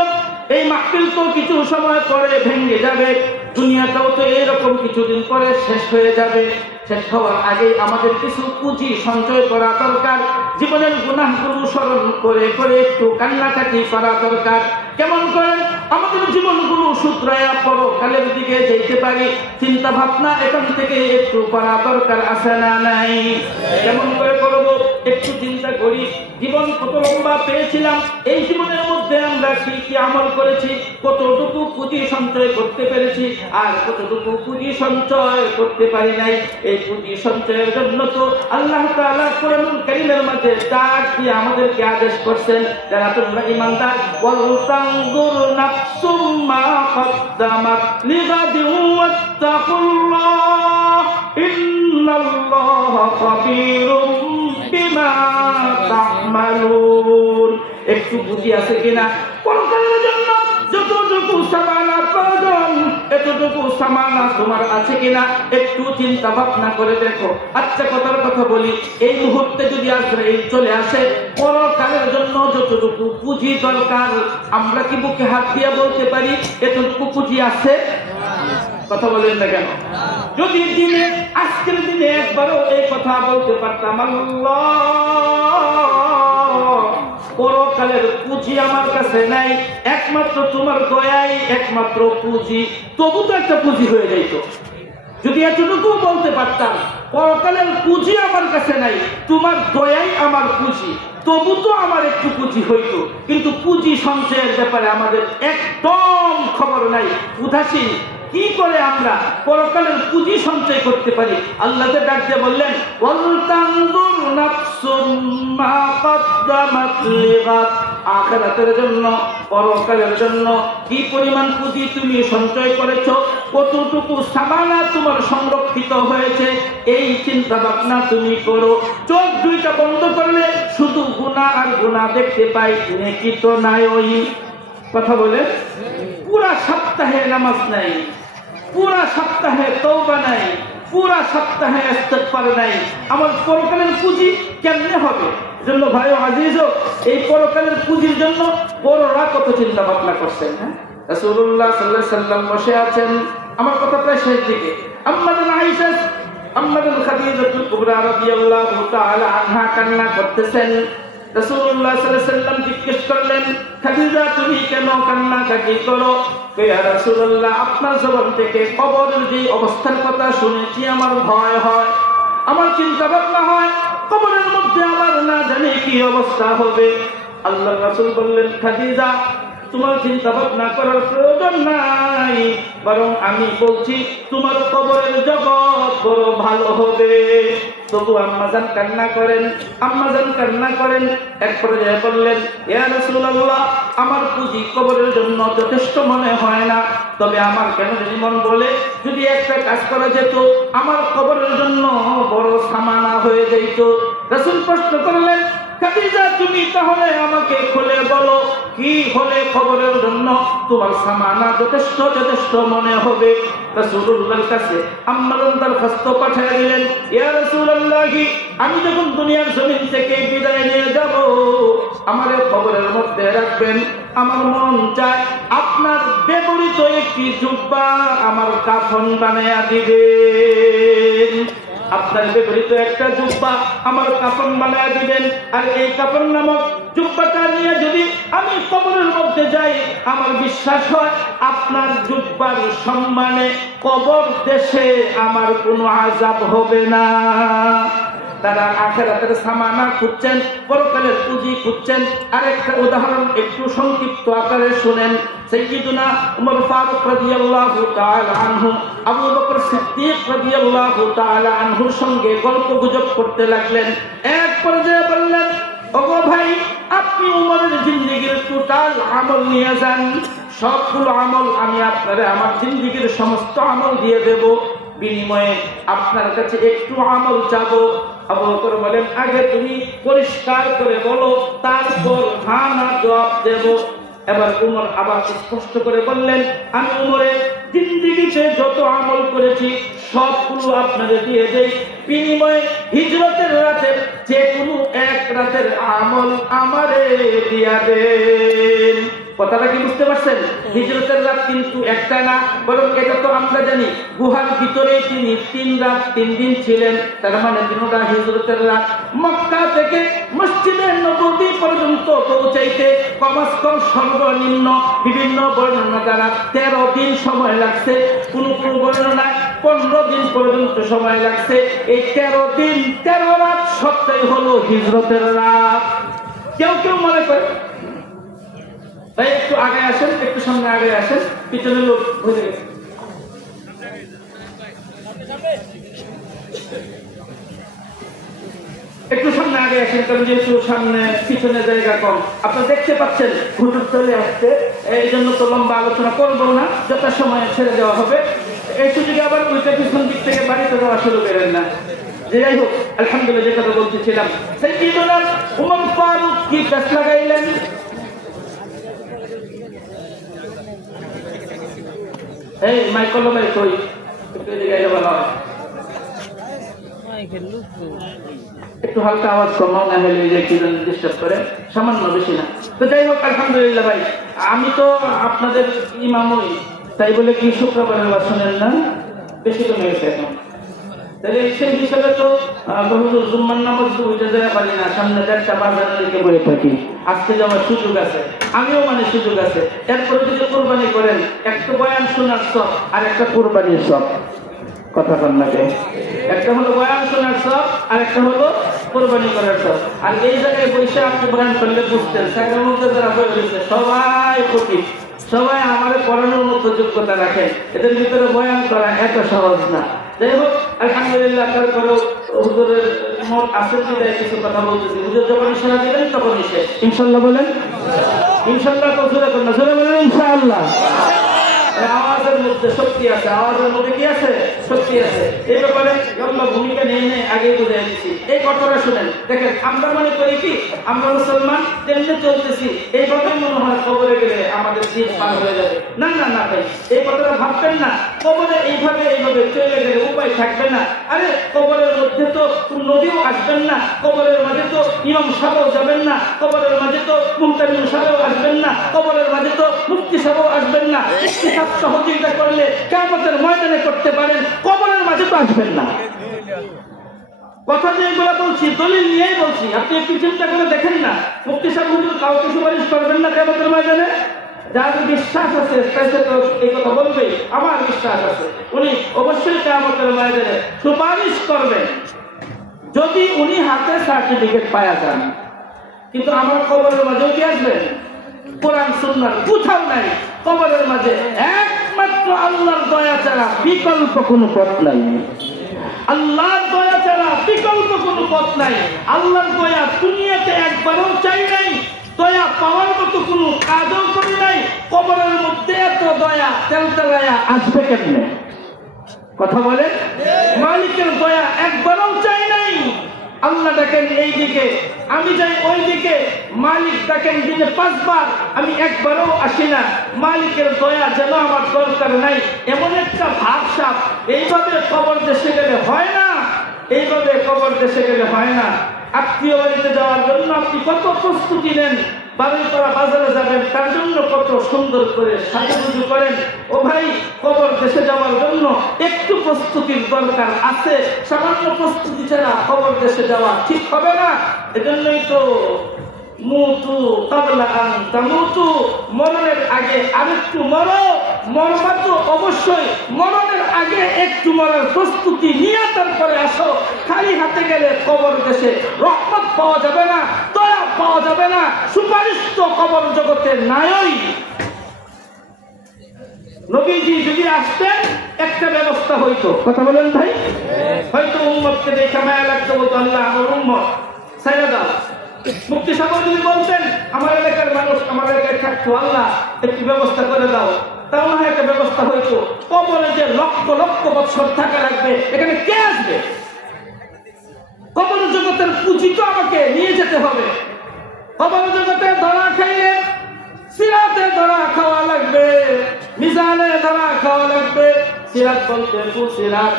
এই মাহফিল তো কিছু সময় পরে ভেঙে যাবে, দুনিয়াটাও তো এরকম কিছুদিন পরে শেষ হয়ে যাবে। শেষ হওয়ার আগে আমাদের কিছু পুঁজি সঞ্চয় করা দরকার। জীবনের গুনাহগুলো স্মরণ করে করে একটু কান্নাকাটি করা দরকার। কেমন করে আমাদের জীবনগুলো শুধরায়া পরকালের দিকে যেতে পারি, চিন্তা ভাবনা এখান থেকে একটু করা দরকার আছে না নাই? কেমন করে করবো? একটু চিন্তা করি, জীবন কত লম্বা পেয়েছিলাম, এই জীবনের মধ্যে আমরা কি কি আমল করেছি, কতটুকু পুঁজি সঞ্চয় করতে পেরেছি, আর কতটুকু পুঁজি সঞ্চয় করতে পারি নাই। এই পুঁজি সঞ্চয়ের জন্য তো আল্লাহ তাআলা কোরআনুল কারীমের মধ্যে ডাক দিয়ে আমাদেরকে আদেশ করছেন, যারা তোমরা ঈমানদার, ওয়াল তানজুর নাফসুম মা কদ্দামাত লিগাদিন ওয়াত্তাকুল্লাহ ইন্নাল্লাহা খাবীরুম বিমা তা'মালুন। একটু বুদ্ধি আছে কিনা? পরকালের জন্য যতটুকু সামানা প্রয়োজন, এতটুকু সামানা তোমার আছে কিনা একটু চিন্তা ভাবনা করে দেখো। আচ্ছা, কথার কথা বলি, এই মুহূর্তে যদি আজরাইল চলে আসে, পরকালের জন্য যতটুকু পুঁজি দরকার, আমরা কি বুকে হাত দিয়ে বলতে পারি এতটুকু পুঁজি আছে? কথা বলেন না কেন? যদি দিনে, আজকের দিনে একবারও এই কথা বলতে পারতাম, আল্লাহ পরকালের পুঁজি আমার কাছে নাই, একমাত্র তোমার দয়াই একমাত্র পুঁজি, তবু তো একটা পুঁজি হয়ে যাইত। যদি এতটুকু বলতে পারতাম পরকালের পুঁজি আমার কাছে নাই, তোমার দয়াই আমার পুঁজি, তবু তো আমার একটু পুঁজি হইতো। কিন্তু পুঁজি সঞ্চয়ের ব্যাপারে আমাদের একদম খবর নাই, উদাসীন। কি করে আমরা পরকালের পুঁজি সঞ্চয় করতে পারি? আল্লাহকে ডাক দিয়ে বললেন, ওয়াল তানজুর নাফসুম মা কদ্দামাত লিগাদ। আখিরাতের জন্য, পরকালের জন্য কি পরিমাণ পুঁজি তুমি সঞ্চয় করেছো, কতটুকু সামানা তোমার সংরক্ষিত হয়েছে, এই চিন্তা ভাবনা তুমি করো। চোখ দুইটা বন্ধ করলে শুধু গুনাহ আর গুনাহ দেখতে পাই, নেকি তো নাই। ওই কথা বলে পুরা সপ্তাহে নামাজ নাই, পুরা সপ্তাহে তওবা নাই, পুরা সপ্তাহে ইস্তিগফার নাই, আমার পরকালের পুঁজি কেমনে হবে? জন্য ভাই আজিজ, এই পরকালের পুঁজির জন্য বড়রা কত চিন্তা ভাবনা করছেন। হ্যাঁ, রাসূলুল্লাহ সাল্লাল্লাহু আলাইহি সাল্লাম বসে আছেন, আমার কথা প্রায় শেষ দিকে। আম্মাজান আয়েশা, আম্মাজান খাদিজাতুল কুবরা রাদিয়াল্লাহু তাআলা আনহা কান্না করতেছেন। রাসূলুল্লাহ সাল্লাল্লাহু আলাইহি সাল্লাম জিজ্ঞেস করলেন, খাদিজা তুমি কেন কান্নাকাটি করো? ইয়া রাসূলুল্লাহ, আপনার জবান থেকে কবরের যে অবস্থার কথা শুনেছি আমার ভয় হয়, আমার চিন্তা ভাবনা হয়, কবরের মধ্যে আমার না জানি কি অবস্থা হবে। আল্লাহর রাসূল বললেন, খাদিজা তোমার চিন্তা ভাবনা করার প্রয়োজন নাই, বরং আমি বলছি তোমার কবরের জগৎ বড় ভালো হবে। তবু আম্মাজান কান্না করেন। এক পর্যায়ে বললেন, ইয়া রাসূলুল্লাহ, আমার পুঁজি কবরের জন্য যথেষ্ট মনে হয় না, তবে আমার কেন জানি মন বলে যদি একটা কাজ করা যেত আমার কবরের জন্য বড় সামানা হয়ে যেত। রাসূল প্রশ্ন করলেন, খাদিজা, তুমি তাহলে আমাকে খুলে বলো, কি হলে কবরের জন্য তোমার সামানা যথেষ্ট মনে হবে? রাসূলুল্লাহর কাছে আম্মাজান দরখাস্ত পাঠিয়ে দিলেন, ইয়া রাসূলুল্লাহ, আমি যখন দুনিয়ার জমিন থেকে বিদায় নিয়ে যাব, আমার কবরের মধ্যে রাখবেন। আমার মন চায় আপনার ব্যবহৃত একটি জুব্বা আমার কাফন বানায়া দিবেন। আপনার ব্যবহৃত একটা জুব্বা আমার কাফন বানায়া দিবেন। আর এই কাফন নামক জুব্বাটা নিয়ে যদি আমি কবরের মধ্যে যাই, আমার বিশ্বাস হয় আপনার জুব্বার সম্মানে কবর দেশে আমার কোনো আযাব হবে না। তারা আখিরাতের সামানা খুঁজছেন, পরকালের পুঁজি খুঁজছেন। আরেকটা উদাহরণ একটু সংক্ষিপ্ত আকারে শুনেন। সাইয়্যিদুনা উমর ফারুক রাদিয়াল্লাহু তাআলা আনহু আবু বকর সিদ্দিক রাদিয়াল্লাহু তাআলা আনহুর সঙ্গে গল্পগুজব করতে লাগলেন। এক পর্যায়ে বললেন, ওগো ভাই, আপনি উমরের জিন্দেগীর টোটাল আমল নিয়ে যান, সবগুলো আমল আমি আপনারে আমার জিন্দেগীর সমস্ত আমল দিয়ে দেব, বিনিময়ে আপনার কাছে একটু আমল চাবো। আবু বকর বলেন, আগে তুমি পরিষ্কার করে বলো, তারপর হ্যাঁ না জবাব দেব। এবার উমর আবার স্পষ্ট করে বললেন, আমি উমরের জিন্দেগীতে যত আমল করেছি সবগুলো আপনাদের দিয়ে দেই, বিনিময়ে হিজরতের রাতের যে কোনো এক রাতের আমল আমারে দিয়া দেন। কথাটা কি বুঝতে পারছেন? হিজরতের রাত কিন্তু একটা না, বরং এটা তো আমরা জানি গুহার ভিতরে তিনি 3 রাত 3 দিন ছিলেন। তার মানে দিনটা হিজরতের রাত। মক্কা থেকে মসজিদে নববী পর্যন্ত পৌঁছাইতে কমাস কম সর্বনিম্ন বিভিন্ন বর্ণনা দ্বারা 13 দিন সময় লাগছে, কোন বর্ণনায় 15 দিন পর্যন্ত সময় লাগছে। এই 13 দিন 13 রাত সবটাই হলো হিজরতের রাত। কেউ মনে করে ভাই একটু আগে আসেন, একটু সামনে আগে আসেন, পিছনে লোক ভরে গেছে। একটু সামনে আগে আসেন, কারণ যেহেতু সামনে পিছনে জায়গা কম। আপনারা দেখতে পাচ্ছেন হুজুর চলে আসছে, এই জন্য তো লম্বা আলোচনা করবো না, যত সময় ছেড়ে দেওয়া হবে। এই সুযোগে আবার ওইটা পিছন দিক থেকে বাড়িতে যাওয়া শুরু করেন না। যাই হোক, আলহামদুলিল্লাহ, যে কথা বলতেছিলাম, সাইয়্যিদুনা উমর ফারুক কি গাছ লাগাইলেন? এই মাইকল ভাই কই? একটু হালকা আওয়াজ কমাও, না হলে যে কি ডিস্টার্ব করে, সামান্য, বেশি না। তো যাই হোক, আলহামদুলিল্লাহ ভাই, আমি তো আপনাদের ইমামই, তাই বলে কি শুক্রবারের ওয়াজ শোনেন না? বেশি কমে গেছে এখন। তাহলে সেই হিসাবে তো জুম্মার নামাজ উঠে যেতে পারি না, সামনে 4টা বাজারের দিকে বয়ে থাকি। আজকে যে আমার সুযোগ আছে, আমিও মানে সুযোগ আছে। এরপরে যদি কোরবানি করেন, একটা বয়ান শোনার সব আর একটা কোরবানির সব। কথা কন নাকি? একটা হলো বয়ান শোনার সব আর একটা হলো কোরবানি করার সব। আর এই জায়গায় বসে আপনি বয়ান করলে বুঝতেন, সাইকের মধ্যে যারা বয়ে রয়েছে সবাই ক্ষতি, সবাই আমাদের পড়ানোর মতো যোগ্যতা রাখেন। এদের ভিতরে বয়ান করা এত সহজ না। যাই হোক, আলহামদুলিল্লাহ, তারপরেও হুজুরের মত আছে বিদায় কিছু কথা বলতেছি। হুজুর যখন ইশারা দিবেন তখন এসে ইনশাআল্লাহ বলেন। ইনশাআল্লাহ তো জোরে করেন না, জোরে বলেন ইনশাআল্লাহ। আওয়াজের মধ্যে শক্তি আছে, আওয়াজের মধ্যে কি আছে? শক্তি আছে। এই ব্যাপারে আমরা ভূমিকা নিয়ে আগে বুঝে দিচ্ছি। এই কথাটা শুনেন, দেখেন, আমরা মনে করি কি আমরা মুসলমান, তেমনি চলতেছি, এইভাবে মনে হয় কবরে গেলে আমাদের দিন পার হয়ে যাবে। না না না ভাই, এই কথাটা ভাববেন না। কবরে এইভাবে চলে গেলে উপায় থাকবে না। আরে কবরের মধ্যে তো নদীও আসবেন না, কবরের মাঝে তো ইমাম সাহেবও যাবেন না, কবরের মাঝে তো মুহতামিম সাহেবও আসবেন না, কবরের মাঝে তো মুফতি সাহেবও আসবেন না। সহযোগিতা করলে কিয়ামতের ময়দানে করতে পারেন, কবরের মাঝে তো আসবেন না। কথা যেগুলো বলছি দলিল নিয়েই বলছি, আপনি একটু চিন্তা করে দেখেন না। মুফতি সাহেব হুজুর কাউকে সুপারিশ করবেন না কিয়ামতের ময়দানে? যার বিশ্বাস আছে তাইতে তো এই কথা বলবেই। আমার বিশ্বাস আছে উনি অবশ্যই কিয়ামতের ময়দানে সুপারিশ করবেন, যদি উনি হাতে সার্টিফিকেট পাওয়া যান। কিন্তু আমার কবরের মাঝেও কি আসবেন? কোরআন সুন্নাহর কোথাও নাই। কবরের মাঝে একমাত্র আল্লাহর দয়া ছাড়া বিকল্প কোনো পথ নাই। আল্লাহর দয়া ছাড়া বিকল্প কোনো পথ নাই। আল্লাহর দয়া দুনিয়াতে একবারও চাই নাই, দয়া পাওয়ার মতো কোনো কাজও করি নাই। কবরের মধ্যে এত দয়া তেলতেলায়া আসবে কেমনে? কথা বলেন। মালিকের দয়া একবারও চাই নাই। আল্লাহ দেখেন এই দিকে, আমি যাই ওই দিকে। মালিক দেখেন দিনে 5 বার, আমি একবারও আসি না। মালিকের দয়া যেন আমার দরকার নাই, এমন একটা ভাবসাব। এইভাবে কবর দেশে গেলে হয় না, এইভাবে কবর দেশে গেলে হয় না। আত্মীয় বাড়িতে যাওয়ার জন্য আপনি কত প্রস্তুতি নেন, বাড়িপাড়া বাজারে যাবেন তার জন্য কত সুন্দর করে সাজুগুজু করেন। ও ভাই, কবর দেশে যাওয়ার জন্য একটু প্রস্তুতির দরকার আছে। সামান্য প্রস্তুতি ছাড়া কবর দেশে যাওয়া ঠিক হবে না। এজন্যই তো মুতু কাবলা আন তামুতু, মরণের আগে আরেকটু মরো। মরবা তো অবশ্যই, মরণের আগে একটু মরার প্রস্তুতি নিয়ে তারপরে আসো। খালি হাতে গেলে কবর দেশে রহমত পাওয়া যাবে না, দয়া পাওয়া যাবে না, সুপারিশ তো কবর জগতে নাই। নবীজি যদি আসতেন একটা ব্যবস্থা হইতো। কথা বলেন ভাই। হয়তো উম্মতকে দেখে মায়া লাগতো, বলতো আল্লাহ আমার উম্মত ছাইড়া দাও। মুফতি সাহেব যদি বলতেন আমার এলাকার মানুষ আমার এলাকায় থাকতো, আল্লাহ একটি ব্যবস্থা করে দাও, তাও না একটা ব্যবস্থা হইতো। কবরে যে লক্ষ লক্ষ বছর থাকা লাগবে, এখানে কে আসবে? কবর জগতের পুঁজি তো আমাকে নিয়ে যেতে হবে। কবর জগতে ধরা খাইলে সিরাতে ধরা খাওয়া লাগবে, মিজানে ধরা খাওয়া লাগবে। সিরাত বলতে সিরাত,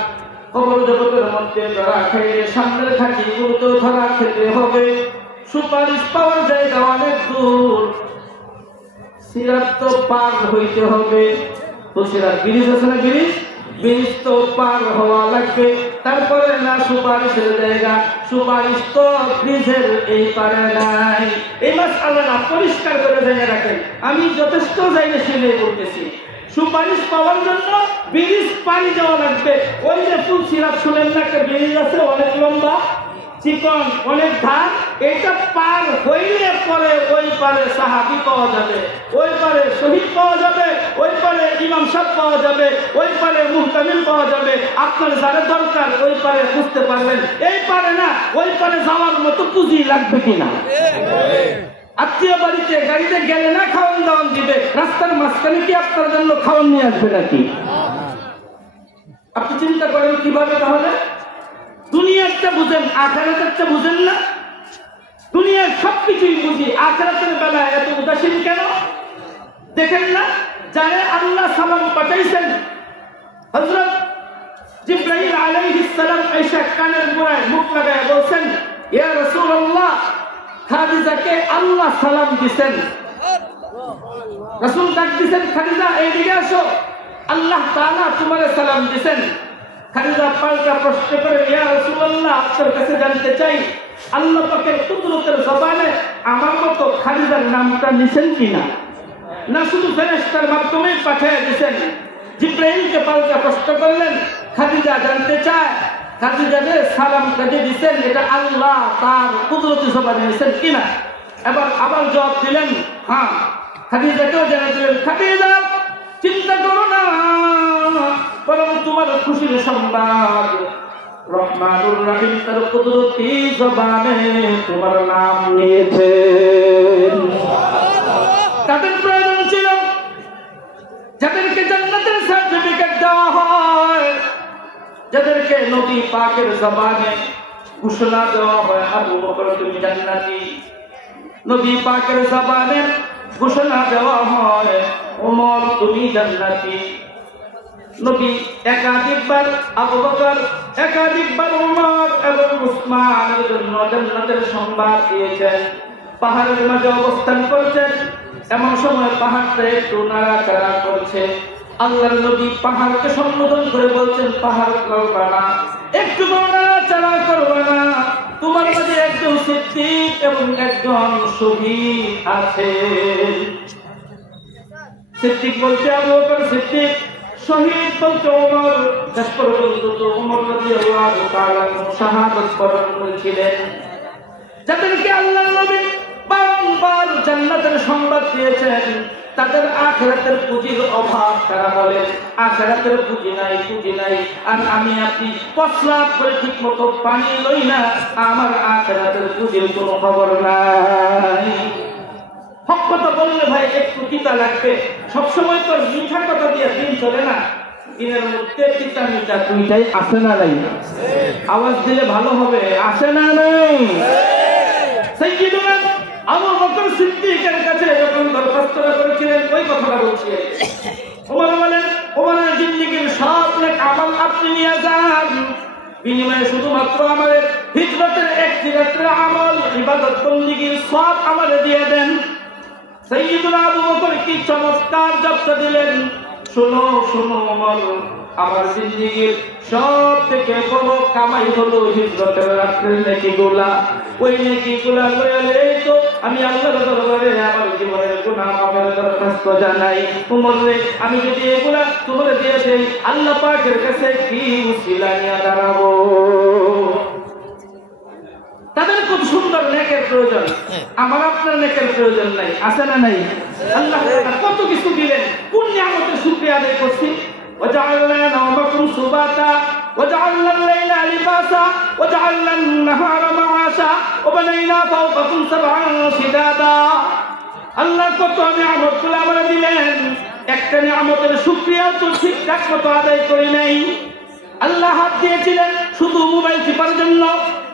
কবর জগতের মধ্যে ধরা খাইলে সামনের ঘাটি গুলোতেও ধরা খেতে হবে। সুপারিশ পাওয়ার জায়গা অনেক দূর, সিরাত তো পার হইতে হবে। তো সিরাত ব্রিজ আছে না, ব্রিজ তো পার হওয়া লাগবে। তারপরে না সুপারিশের জায়গা, সুপারিশ তো ব্রিজের এই পারে নাই। এই মাসআলা না পরিষ্কার করে জেনে রাখেন। আমি যথেষ্ট জায়গা শুনে বলতেছি, সুপারিশ পাওয়ার জন্য ব্রিজ পানি যাওয়া লাগবে। ওই যে ফুল সিরাত শুনেন না, একটা ব্রিজ আছে অনেক লম্বা চিকন অনেক ধার, এটা পার হইলে পরে ওই পারে সাহাবী পাওয়া যাবে, ওই পারে শহীদ পাওয়া যাবে, ওই পারে ইমাম সাহেব পাওয়া যাবে, ওই পারে মুহতামিম পাওয়া যাবে। আপনার যারা দরকার ওই পারে বুঝতে পারবেন। এই পারে না, ওই পারে যাওয়ার মতো পুঁজি লাগবে কিনা? আত্মীয় বাড়িতে গাড়িতে গেলে না খাওয়ান দাওয়ান দিবে, রাস্তার মাঝখানে কি আপনার জন্য খাওয়ান নিয়ে আসবে নাকি? আপনি চিন্তা করেন কিভাবে? তাহলে দুনিয়ারটা বুঝেন, আখিরাতেরটা বুঝেন না। দুনিয়ার সবকিছুই বুঝি, আখিরাতের বেলায় এত উদাসীন কেন? দেখেন না, যারা আল্লাহ সালাম পাঠাইছেন, হযরত জিবরাইল আলাইহিস সালাম এসে কানের গোড়ায় মুখ লাগায় বলছেন, ইয়া রাসূলুল্লাহ, খাদিজাকে আল্লাহ সালাম দিবেন। রাসূল ডাক দিবেন, খাদিজা এইদিকে আসো, আল্লাহ তাআলা তোমারে সালাম দিবেন। খাদিজা পাল্টা প্রশ্ন করে, ইয়া রাসূলুল্লাহ, আপনার কাছে জানতে চাই আল্লাহ পাকের কুদরতের জবানে আমার মতো খাদিজার নামটা নিছেন কিনা, না শুধু ফেরেশতার মাধ্যমে পাঠিয়ে দিয়েছেন? জিবরাইলকে পাল্টা প্রশ্ন করলেন, খাদিজা জানতে চায় খাদিজাকে সালামটা যে দিয়েছেন এটা আল্লাহ তার কুদরতের জবানে নিছেন কিনা। এবার আবার জবাব দিলেন হ্যাঁ। খাদিজাকেও জানিয়ে দিলেন, খাদিজা চিন্তা করো না, বরং তোমার খুশির সংবাদ, রহমানুর রহিম তার কুদরতি জবানে তোমার নাম নিয়েছেন। তাদের প্রয়োজন ছিল যাদেরকে জান্নাতের সার্টিফিকেট দেওয়া হয়, যাদেরকে নবী পাকের জবানে ঘোষণা দেওয়া হয়, আবু বকর তুমি জান্নাতি। নবী পাকের জবানে ঘোষণা দেওয়া হয়, ওমর তুমি জান্নাতি। নবী একাধিকবার আবু বকর, একাধিকবার ওমর এবং উসমানের জন্য জান্নাতের সংবাদ দিয়েছেন। পাহাড়ের মাঝে অবস্থান করছেন, এমন সময় পাহাড়টা একটু নাড়াচাড়া করছে। আল্লাহর নবী পাহাড়কে সম্বোধন করে বলছেন, পাহাড় করবা না, একটু নাড়াচাড়া করবা না, তোমার মাঝে একজন সিদ্দিক এবং একজন শহীদ আছে। সিদ্দিক বলছে আবু বকর সিদ্দিক, শহীদ বলতে ওমর। শেষ পর্যন্ত তো ওমর রাদিয়াল্লাহু তাআলা শাহাদাত বরণ করেছিলেন। যাদেরকে আল্লাহর নবী বারংবার জান্নাতের সংবাদ দিয়েছেন, তাদের আখিরাতের পুঁজির অভাব। তারা বলে আখিরাতের পুঁজি নাই, আর আমি আপনি প্রস্রাব করে ঠিক মতো পানি লই না, আমার আখিরাতের পুঁজির কোনো খবর নাই। হক কথা বললে ভাই একটু তিতা লাগবে, সবসময় তো মিঠা কথা দিয়ে দিন চলে না। দিনের মধ্যে তিতা মিঠা দুইটাই আছে না নাই? আওয়াজ দিলে ভালো হবে, আছে না নাই? সাইয়্যিদুনা আবু বকর সিদ্দিকের কাছে যখন দরখাস্ত করেছিলেন ওই কথাটা বলছি। ওমর বলেন, ওমরের জিন্দেগীর সব নেক আমল আপনি নিয়ে যান, বিনিময়ে শুধুমাত্র আমাদের হিজরতের একটি রাতের আমল ইবাদত বন্দেগীর সব আমাদের দিয়ে দেন। সাইয়্যিদুনা আবু বকর কি চমৎকার জবাব দিলেন, শোনো ওমর, আমার জিন্দেগীর সব থেকে বড় কামাই হলো হিজরতের রাতের নেকিগুলা। ওই নেকিগুলা লইলে তো আমি আল্লাহর দরবারে আমার জীবনের গুনাহ মাফের দরখাস্ত জানাই। ওমর রে, আমি যদি এগুলা তোমারে দিয়ে দেই, আল্লাহ পাকের কাছে কি উসিলা নিয়ে দাঁড়াবো? তাদের খুব সুন্দর নেকের প্রয়োজন, আমার আপনার নেকের প্রয়োজন নাই, আছে না নাই? আল্লাহ কত কিছু দিলেন, কোন নিয়ামতের শুকরিয়া আদায় করছি। وجعلنا نومكم سباتا وجعلنا الليل لباسا وجعلنا النهار معاشا وبنينا فوقكم سبعا شدادا। আল্লাহ কত নিয়ামতগুলো আমরা দিলেন, একটা নিয়ামতের শুকরিয়া তো ঠিকঠাক মতো আদায় করি নাই। আল্লাহ হাত দিয়েছিলেন শুধু মোবাইল টিপার জন্য,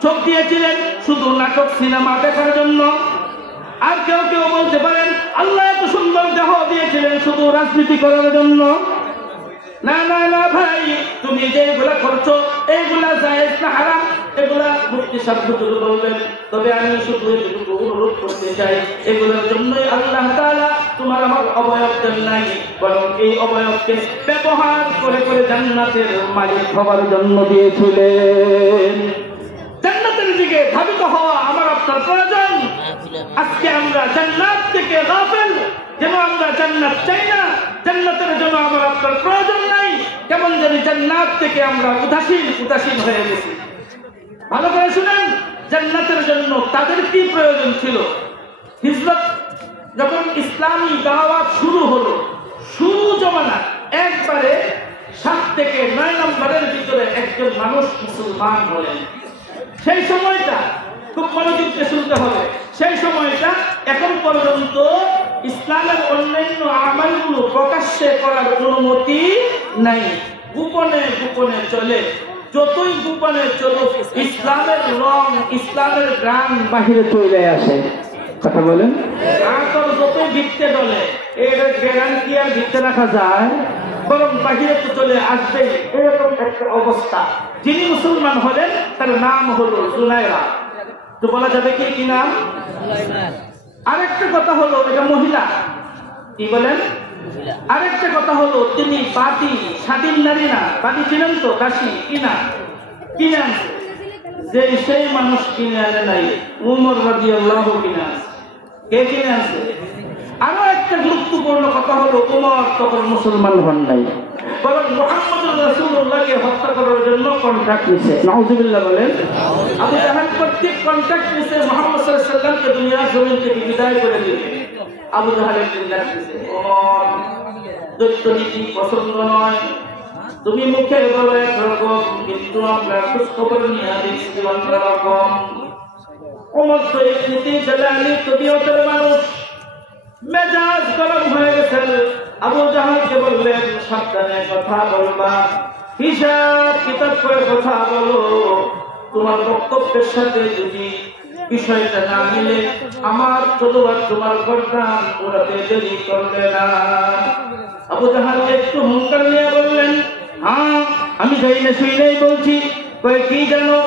চোখ দিয়েছিলেন শুধু নাটক সিনেমা দেখার জন্য। আর কেউ বলতে পারেন আল্লাহ এত সুন্দর দেহ দিয়েছিলেন শুধু রাজনীতি করার জন্য। না ভাই, তুমি যেগুলা করছো এগুলা জায়েজ না হারাম, এগুলা মুফতি সাহেব হুজুর বলবেন। তবে আমি শুধু এটুকু অনুরোধ করতে চাই, এগুলোর জন্যই আল্লাহ তাআলা তোমার আমার অবয়ব দেন নাই, বরং এই অবয়বকে ব্যবহার করে জান্নাতের মালিক হওয়ার জন্য দিয়েছিলেন। জান্নাতের দিকে ধাবিত হওয়া আমার আপনার প্রয়োজন। আজকে আমরা জান্নাত থেকে গাফিল, যেন আমরা জান্নাত চাই না, জান্নাতের জন্য আমার আপনার প্রয়োজন নাই, কেমন জানি জান্নাত থেকে আমরা উদাসীন হয়ে গেছি। ভালো করে শুনেন, জান্নাতের জন্য তাদের কি প্রয়োজন ছিল? হিজরত যখন ইসলামী দাওয়াত শুরু হলো, শুরু জমানা একবারে 7 থেকে 9 নম্বরের ভিতরে একজন মানুষ মুসলমান হলেন। সেই সময়টা খুব মনোযোগ দিয়ে শুনতে হবে। সেই সময়টা এখন পর্যন্ত ইসলামের অন্যান্য আমলগুলো প্রকাশ্যে করার অনুমতি নাই, গোপনে চলে। যতই গোপনে চলুক, ইসলামের রং, ইসলামের গান বাহিরে চলে আসে। কথা বলেন, আর যতই ভিত্তে ডলে এর গ্যারান্টি আর ভিত্তে রাখা যায়, বরং বাহিরে তো চলে আসবে। এরকম একটা অবস্থা। যিনি মুসলমান হলেন তার নাম হলো জুনায়রা। তো বলা যাবে কি নাম? আরেকটা কথা হলো এটা মহিলা, কি বলেন? আরেকটা কথা হলো তিনি বাদী, স্বাধীন নারী না। বাদী ছিলেন তো, দাসী কিনে আনছে। যে সেই মানুষ কিনে আনে নাই, উমর রাদিয়াল্লাহু কিনে আনছে। কে কিনে আনছে? আরো একটা গুরুত্বপূর্ণ কথা হলো উমর তখন মুসলমান হন নাই, বরং মুহাম্মদুর রাসূলুল্লাহকে হত্যা করার জন্য কন্ট্রাক্ট নিছে। নাউযুবিল্লাহ বলেন। আবু জাহেল প্রত্যেক কন্ট্রাক্ট নিছে মুহাম্মদ সাল্লাল্লাহু আলাইহি ওয়াসাল্লামকে দুনিয়ার জমিন থেকে বিদায় করে দিবে। আবু জাহেলের কন্ট্রাক্ট নিছে, ওমর দৈত্যনীতি পছন্দ নয়, তুমি মুখে বলো একরকম, কিন্তু আমরা খোঁজ খবর নিয়ে দেখছি অন্যরকম। ওমর তো এই নীতি জালালি তবিয়তের মানুষ, মেজাজ গরম হয়ে গেছে। আবু জাহেলকে বললেন, সাবধানে কথা বলবা, হিসাব কিতাব করে কথা বলো, তোমার বক্তব্যের সাথে যদি বিষয়টা না মিলে আমার তলোয়ার তোমার গর্দান ওড়াতে দেরি করবে না। আবু জাহেল একটু হুঙ্কার নিয়ে বললেন, হ্যাঁ আমি যাই না শুই নাই বলছি। কি জানো?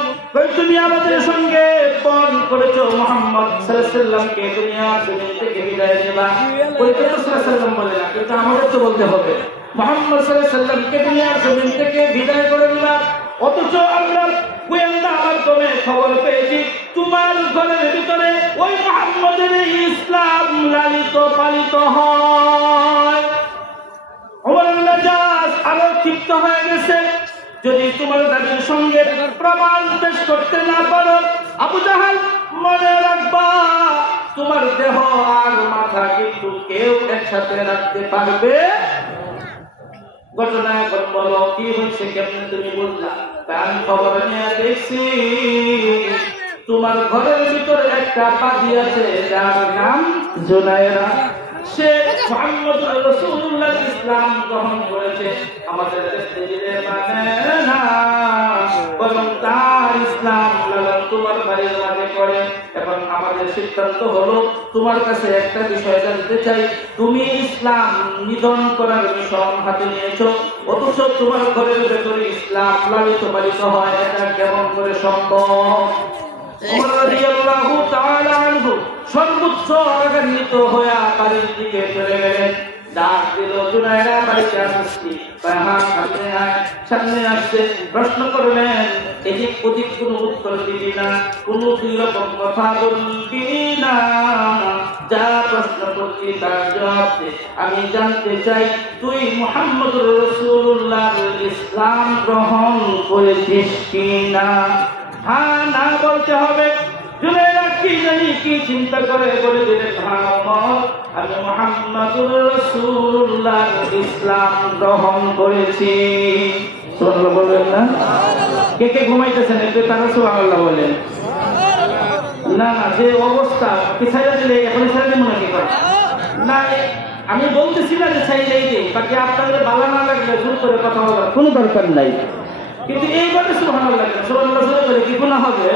তুমি আমাদের সঙ্গে পণ করেছো মুহাম্মদ সাল্লাল্লাহু আলাইহি ওয়াসাল্লামকে দুনিয়ার জমিন থেকে বিদায় দেবা। ওই তো সাল্লাল্লাহু আলাইহি ওয়াসাল্লাম বলে না, কিন্তু আমাদের তো বলতে হবে মুহাম্মদ সাল্লাল্লাহু আলাইহি ওয়াসাল্লামকে দুনিয়ার জমিন থেকে বিদায় করে দিবা। অথচ আমরা গোয়েন্দা মাধ্যমে খবর পেয়েছি তোমার ঘরের ভিতরে ওই মুহাম্মদের ইসলাম লালিত পালিত হয়। ওমরের মেজাজ আরো ক্ষিপ্ত হয়ে গেছে। যদি তোমার দাবির সঙ্গে প্রমাণ পেশ করতে না পারো, আবু জাহেল মনে রাখবা তোমার দেহ আর মাথা কিন্তু কেউ একসাথে রাখতে পারবে। ঘটনা এখন বলো কি হচ্ছে, কেমন তুমি বললা? আমি খবর নিয়ে দেখছি তোমার ঘরের ভিতরে একটা পাখি আছে যার নাম জুনায়রা। সে মুহাম্মদুর রাসূলুল্লাহ ইসলাম গ্রহণ করেছে। আমাদের দেশে মানে না, বরং তার ইসলাম লালন তোমার বাড়ির মাঝে করে। এখন আমাদের সিদ্ধান্ত হলো তোমার কাছে একটা বিষয় জানতে চাই। তুমি ইসলাম নিধন করার মিশন হাতে নিয়েছো, অথচ তোমার ঘরের ভেতরে ইসলাম লালিত পালিত হয়, এটা কেমন করে সম্ভব? ওমর রাদিয়াল্লাহু তাআলা আনহু সর্বোচ্চ রাগান্বিত হয়ে বাড়ির দিকে চলে গেলেন। ডাক দিল, জুনায়রা বাড়িতে আসছি? সামনে আসছে। প্রশ্ন করলেন, এদিক ওদিক কোনো উত্তর দিবি না, কোনো দুই রকম কথা বলবি না, যা প্রশ্ন করছি তার জবাব দে। আমি জানতে চাই তুই মুহাম্মদুর রাসূলুল্লাহর ইসলাম গ্রহণ করেছিস কিনা? হ্যাঁ না বলতে হবে। জুনায়রা কি জানি কি চিন্তা করে বলে দিলেন, হ্যাঁ ওমর, আমি মুহাম্মদুর রাসূলুল্লাহর ইসলাম গ্রহণ করেছি। সুবহানাল্লাহ বলবেন না? কে কে ঘুমাইতেছেন একটু তারা সুবহানাল্লাহ বলেন। না না, যে অবস্থা কি ছাইরা দিলে এখন ছাইরা দিই মনে কি করে না। আমি বলতেছি না যে ছাইলেই দিই, বাকি আপনাদের ভালো না লাগলে জোর করে কথা বলার কোনো দরকার নাই, কিন্তু এইভাবে সুবহানাল্লাহ সুবহানাল্লাহ বলে কি গুনাহ হবে?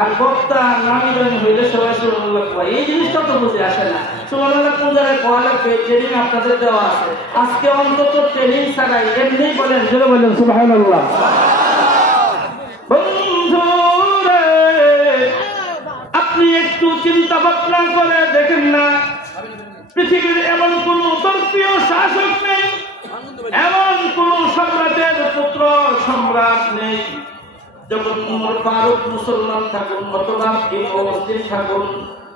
আর বক্তা নামি দামি হইলে সবাই সুবহানাল্লাহ কয়, এই জিনিসটা তো বুঝে আসে না। সুবহানাল্লাহ কোন জায়গায় কওয়া লাগবে, ট্রেনিং আপনাদের দেওয়া আছে। আজকে অন্তত ট্রেনিং ছাড়াই এমনি বলেন, জোরে বলেন সুবহানাল্লাহ। বন্ধুরে, আপনি একটু চিন্তা ভাবনা করে দেখেন না, পৃথিবীর এমন কোন দর্পীয় শাসক নেই, এমন কোন সম্রাটের পুত্র সম্রাট নেই, যখন উমর ফারুক মুসলমান থাকুন অথবা মুসলিম থাকুন,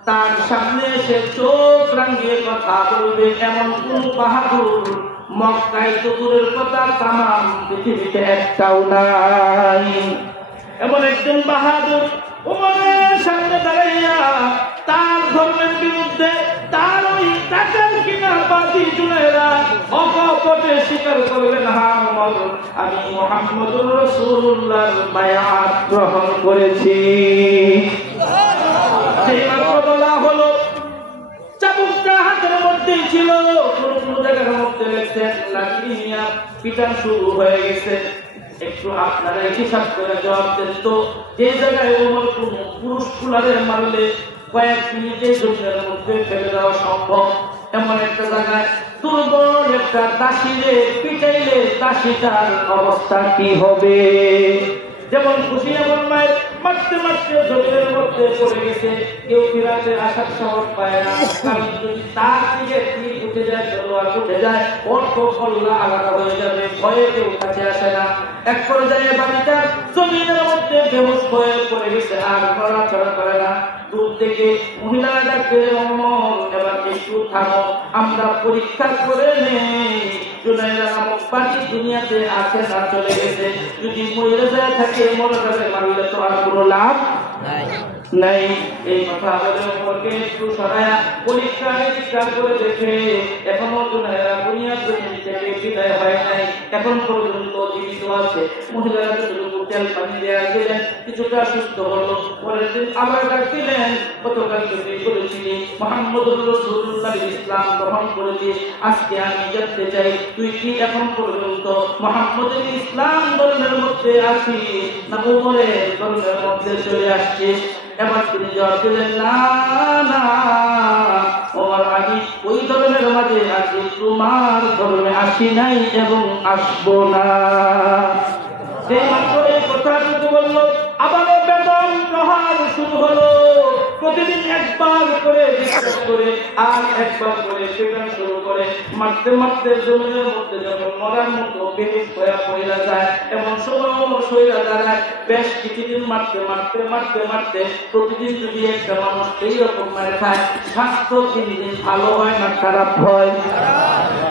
তার সামনে এসে চোখ রাঙিয়ে কথা বলবে এমন কোন বাহাদুর মক্কায় তো দূরের কথা তামাম পৃথিবীতে একটাও নাই। এমন একজন বাহাদুর উমরের সামনে দাঁড়াইয়া তার ধর্মের বিরুদ্ধে তার ওই টাকার কিনা বাদী জুনায়রা অকপটে স্বীকার করলেন, হ্যাঁ ওমর, আমি মুহাম্মদুর রাসূলুল্লাহর বায়াত গ্রহণ করেছি। সেই মাত্র বলা হলো, চাবুকটা হাতের মধ্যেই ছিল, কোন কোন জায়গার মধ্যে লেখছেন লাগিয়ে পিটান শুরু হয়ে গেছে। একটু আপনারা হিসাব করে জবাব দেন তো, যে জায়গায় ওমর কোন পুরুষ কুলারের মারলে কয়েক মিনিটের জমিনের মধ্যে ফেলে দেওয়া সম্ভব, এমন একটা জায়গায় দুর্বল একটা দাসীরে পিটাইলে দাসীটার অবস্থা কি হবে? যেমন খুশি এমন মায়ের মারতে মারতে জমিনের মধ্যে পড়ে গেছে, কেউ ফিরাতে আসার সাহস পায় না, কারণ যদি তার দিকে তীর উঠে যায়, তলোয়ার উঠে যায়, ওর তো কল্লা আলাদা হয়ে যাবে, ভয়ে কেউ কাছে আসে না। এক পর্যায়ে বাড়িটার জমিনের মধ্যে বেহুশ হয়ে পড়ে গেছে, আর নড়াচড়া করে না। দূর থেকে মহিলারা ডাকতে, এবার একটু থামো, আমরা পরীক্ষা করে নেই জুনায়রা নামক পাখি দুনিয়াতে আছে না চলে গেছে। যদি মরে যায় থাকে, মরে যাবে, মারলে তো আর কোনো লাভ নাই। এই কথা বলে ওমরকে একটু সরায়া পরীক্ষা নিরীক্ষা করে দেখে এখনো জুনায়রা দুনিয়ার জমিন থেকে বিদায় হয় নাই, এখন পর্যন্ত জীবিত আছে। মহিলারা যতটুকু তেল পানি দেওয়া গেলেন, কিছুটা সুস্থ হলো। পরের দিন আবার ডাক দিলেন, গতকাল তুমি বলেছিলি মুহাম্মদুর রাসূলুল্লাহর ইসলাম গ্রহণ করেছিস, আজকে আমি জানতে চাই তুই কি এখন পর্যন্ত মুহাম্মদের ইসলাম ধর্মের মধ্যে আছিস না ওমরের ধর্মের মধ্যে চলে আসছিস? এবার তিনি জবাব দিলেন, না না ওমর, আমি ওই ধর্মের মাঝে আছি, তোমার ধর্মে আসি নাই এবং আসবো না। সেই মাত্র এই কথাটুকু বললো, আবারও বেদম প্রহার শুরু হলো। প্রতিদিন একবার করে বিশ্বাস করে আর একবার করে পেটান শুরু করে, মারতে মারতে জমিনের মধ্যে যখন মরার মতো বেহুশ হয়ে পড়ে যায়, এমন সময় শরীরে দাঁড়ায়। বেশ কিছুদিন মারতে মারতে মারতে মারতে প্রতিদিন যদি একটা মানুষ এইরকম মারে খায়, স্বাস্থ্য দিন দিন ভালো হয় না খারাপ হয়?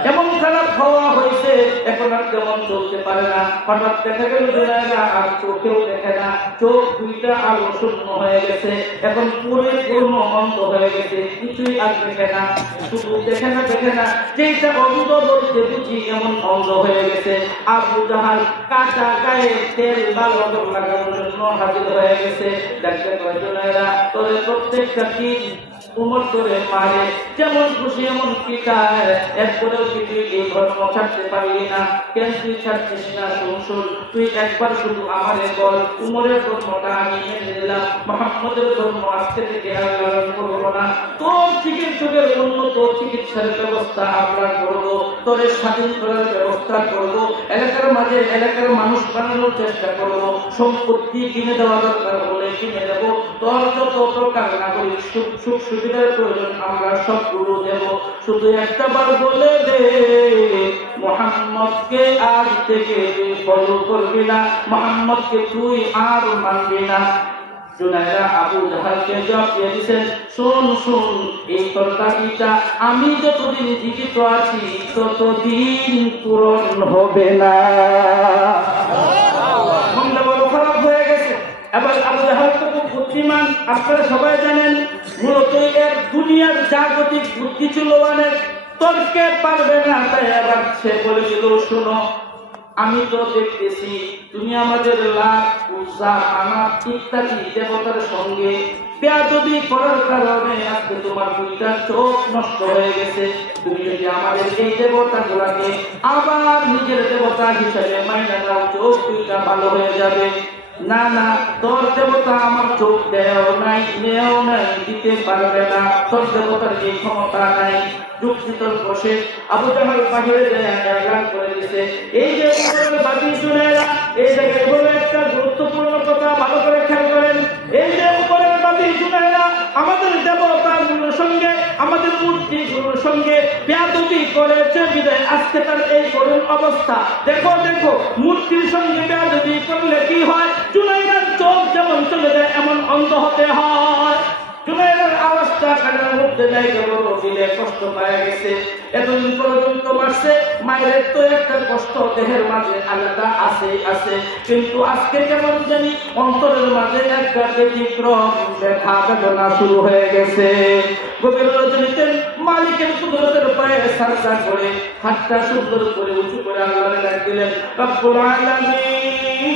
এমন খারাপ হওয়া হয়েছে, এখন হঠাৎ যেমন চলতে পারে না, হঠাৎ দেখা গেল জুনায়রা আর চোখেও দেখে না, চোখ দুইটা আলো শূন্য হয়ে গেছে, এখন পরিপূর্ণ অন্ধ হয়ে গেছে, কিছুই আর দেখে না। শুধু দেখে না যেটা অন্ধ বলতে বুঝি এমন অন্ধ হয়ে গেছে। আবু জাহাল কাঁচা গায়ে তেল লাগানোর জন্য হাজির হয়ে গেছে। দেখতে কয়জনেরা তোদের প্রত্যেকটা দিন উমর করে মারে, যেমন খুশি এমন পিটায়, এরপরেও কি তুই এই ধর্ম ছাড়তে পারলি না? কেন তুই ছাড়ছিস না? শুন, তুই একবার শুধু আমারে বল, উমরের ধর্মটা আমি মেনে নিলাম, মুহাম্মদের ধর্ম আজকে থেকে আর লালন করবো না, তোর চিকিৎসকের উন্নত চিকিৎসার ব্যবস্থা আমরা করবো, তোর স্বাধীন করার ব্যবস্থা করবো, এলাকার মানুষ বানানোর চেষ্টা করবো, সম্পত্তি কিনে দেওয়া দরকার হলে কিনে দেবো, তোর যত প্রকার নাগরিক সুখ সুবিধার প্রয়োজন আমরা সবগুলো দেব, শুধু একটা বার বলে দে মুহাম্মদকে আজ থেকে তুই ফলো করবি না, মুহাম্মদকে তুই আর মানবি না। জুনায়রা আবু জাহালকে জবাব দিয়ে দিয়েছেন, শুন, এই তরকারিটা আমি যতদিন জীবিত আছি ততদিন পূরণ হবে না। মনটা বড় খারাপ হয়ে গেছে। এবার আবু জাহাল তো খুব বুদ্ধিমান, আপনারা সবাই জানেন, মূলত এর দুনিয়ার জাগতিক বুদ্ধি ছিল অনেক, তর্কে পারবে না, তাই আবার সে বলেছিল, শোনো আমি তো দেখতেছি তুমি আমাদের লাত, উজ্জা, মানাত ইত্যাদি দেবতার সঙ্গে বেয়াদবি করার কারণে আজকে তোমার দুইটা চোখ নষ্ট হয়ে গেছে। তুমি যদি আমাদের এই দেবতাগুলাকে আবার নিজের দেবতা হিসেবে মাইনা নাও, চোখ দুইটা ভালো হয়ে যাবে। না, তোর দেবতা আমার চোখ দেও নাই, দিতে পারবে না, তোর দেবতার এই ক্ষমতা নাই। যুক্তিতর বসে আবু জাহাল বাহিরে যায় এলান করে দিয়েছে, এই যে উপরের বাতি জুনায়রা, এই জায়গায় হলো একটা গুরুত্বপূর্ণ কথা, ভালো করে খেয়াল করেন। এই যে উপরের বাতি জুনায়রা আমাদের দেবতাগুলোর সঙ্গে, আমাদের মূর্তিগুলোর সঙ্গে বেয়াদবি করেছে বিদায় আজকে তার এই করুণ অবস্থা। দেখো মূর্তির সঙ্গে বেয়াদবি করলে কি হয়? জুনায়রার চোখ যেমন চলে যায় এমন অন্ধ হতে হয়। জুনায়রার আওয়াজটা কানের মধ্যে জায়গা বড় দিলে কষ্ট পায় গেছে, এতদিন পর্যন্ত মারছে, মায়ের তো একটা কষ্ট দেহের মাঝে আলাদা আছে, কিন্তু আজকে কেমন জানি অন্তরের মাঝে একটা ব্যতিক্রম ব্যথা বেদনা শুরু হয়ে গেছে। গভীর রজনীতে মালিকের কুদরতের পায়ে সাজদা করে হাতটা সুন্দর করে উঁচু করে আল্লাহকে ডাক দিলেন, রব্বুল আলামিন।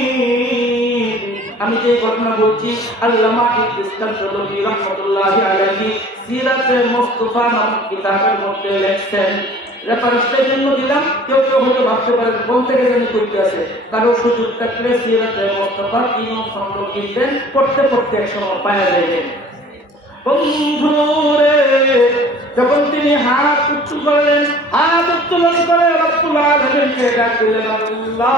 আমি যে ঘটনা বলছি আল্লামা ইসলাম চৌধুরী রাহমাতুল্লাহি আলাইহি সিরাতে মুস্তাফা নামক কিতাবের মধ্যে লেখছেন। রেফারেন্সের জন্য দিলাম, কেউ হয়তো ভাবতে পারেন কোন থেকে জানি করতে আছে, কারো সুযোগ থাকলে সিরাতে মুস্তাফা 3 খণ্ড কিনবেন, পড়তে এক সময় পাওয়া যাবেন। বন্ধুরে যখন তিনি হাত উঁচু করলেন, হাত উত্তোলন করে রব্বুল আলামিনকে ডাক দিলেন, আল্লাহ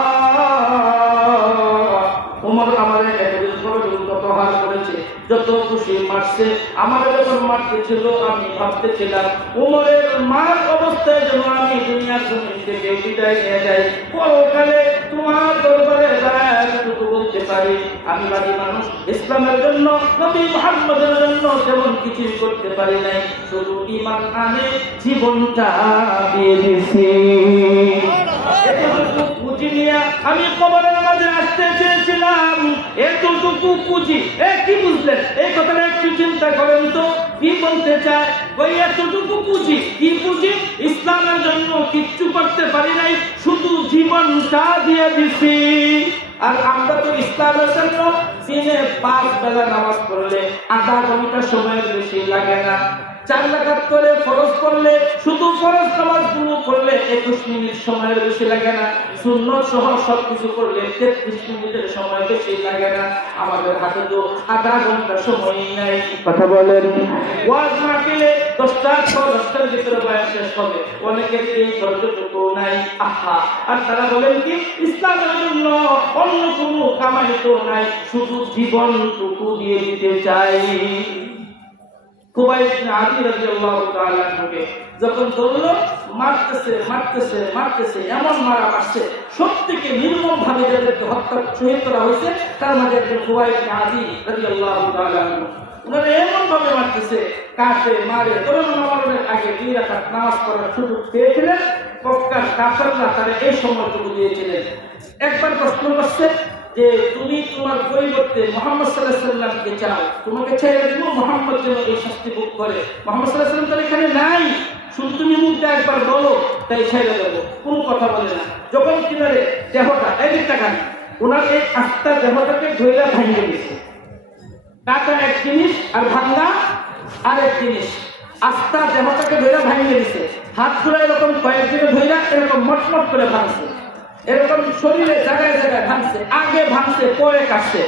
ওমর আমাদের এতদিন পর্যন্ত প্রহার করেছে, যত খুশি মারছে, আমার যখন মারতেছিল আমি ভাবতেছিলাম ওমরের মার অবস্থায় যেন আমি দুনিয়ার জমিন থেকে বিদায় নিয়ে যাই, পরকালে তোমার দরবারে শুধু বলতে পারি আমি বাড়ি মানুষ, ইসলামের জন্য, নবী মুহাম্মদের জন্য তেমন কিছুই করতে পারি নাই, শুধু ঈমান আনে জীবনটা দিয়ে দিয়েছি। এতটুকু পুঁজি নিয়ে আমি কবরের মাঝে আসতে চেয়েছিলাম, এতটুকু পুঁজি। কি বুঝলেন এই কথাটা? একটু চিন্তা করেন তো কি বলতে চায়। ওই এতটুকু পুঁজি, কি পুঁজি? ইসলামের জন্য কিচ্ছু করতে পারি নাই, শুধু জীবনটা দিয়ে দিছি। আর আমরা তো ইসলামের জন্য দিনে 5 বেলা নামাজ পড়লে আধা ঘন্টা সময়ের বেশি লাগে না, 4 রাকাত করে ফরজ পড়লে, শুধু ফরজ নামাজ গুলো পড়লে 21 মিনিট সময়ের বেশি লাগে না, সুন্নত সহ সবকিছু করলে 33 মিনিটের সময় বেশি লাগে না। আমাদের হাতে তো আধা ঘন্টা সময় নাই। কথা বলেন, ওয়াজ মাহফিলে 10টার ভিতরে বয়ান শেষ হবে, অনেকের এই ধৈর্যটুকু নাই। আহা, আর তারা বলেন কি ইসলামের জন্য অন্য কোনো কামাই তো নাই, শুধু জীবনটুকু দিয়ে দিতে চাই। খুবাইব ইবনে আদি রাদিয়াল্লাহু তাআলা আনহুকে যখন ধরলো মারতেছে, এমন মারা মারছে, সবথেকে নির্মম ভাবে যাদেরকে হত্যা শহীদ করা হয়েছে তার মাঝে একজন খুবাইব ইবনে আদি রাদিয়াল্লাহু তাআলা আনহু। ওনারা এমন ভাবে মারতেছে, কাটে মারে। তবে আগে 2 রাকাত নামাজ পড়ার সুযোগ পেয়েছিলেন, মক্কার কাফেররা তারা এই সময়টুকু দিয়েছিলেন। একবার প্রশ্ন করছে যে তুমি তোমার পরিবর্তে মুহাম্মদ সাল্লাল্লাহু আলাইহি ওয়াসাল্লামকে চাও, তোমাকে ছেড়ে দিব, মুহাম্মদ যেন এই শাস্তি ভোগ করে। মুহাম্মদ সাল্লাল্লাহু আলাইহি ওয়াসাল্লাম তো এখানে নাই, শুধু তুমি মুখটা একবার বলো, তাই ছেড়ে দেবো। কোনো কথা বলে না। যখন কিনারে দেহটা একটা গান, ওনার এই আস্থা দেহটাকে ধইরা ভাঙিয়ে দিচ্ছে। কাটা এক জিনিস আর ভাঙা আর এক জিনিস। আস্থা দেহটাকে ধইরা ভাঙিয়ে দিচ্ছে। হাত ধরে এরকম কয়েকদিনে ধইরা এরকম মটমট করে ভাঙছে, এরকম শরীরে জায়গায় জায়গায় ভাঙছে। আগে ভাঙছে, পরে কাটছে।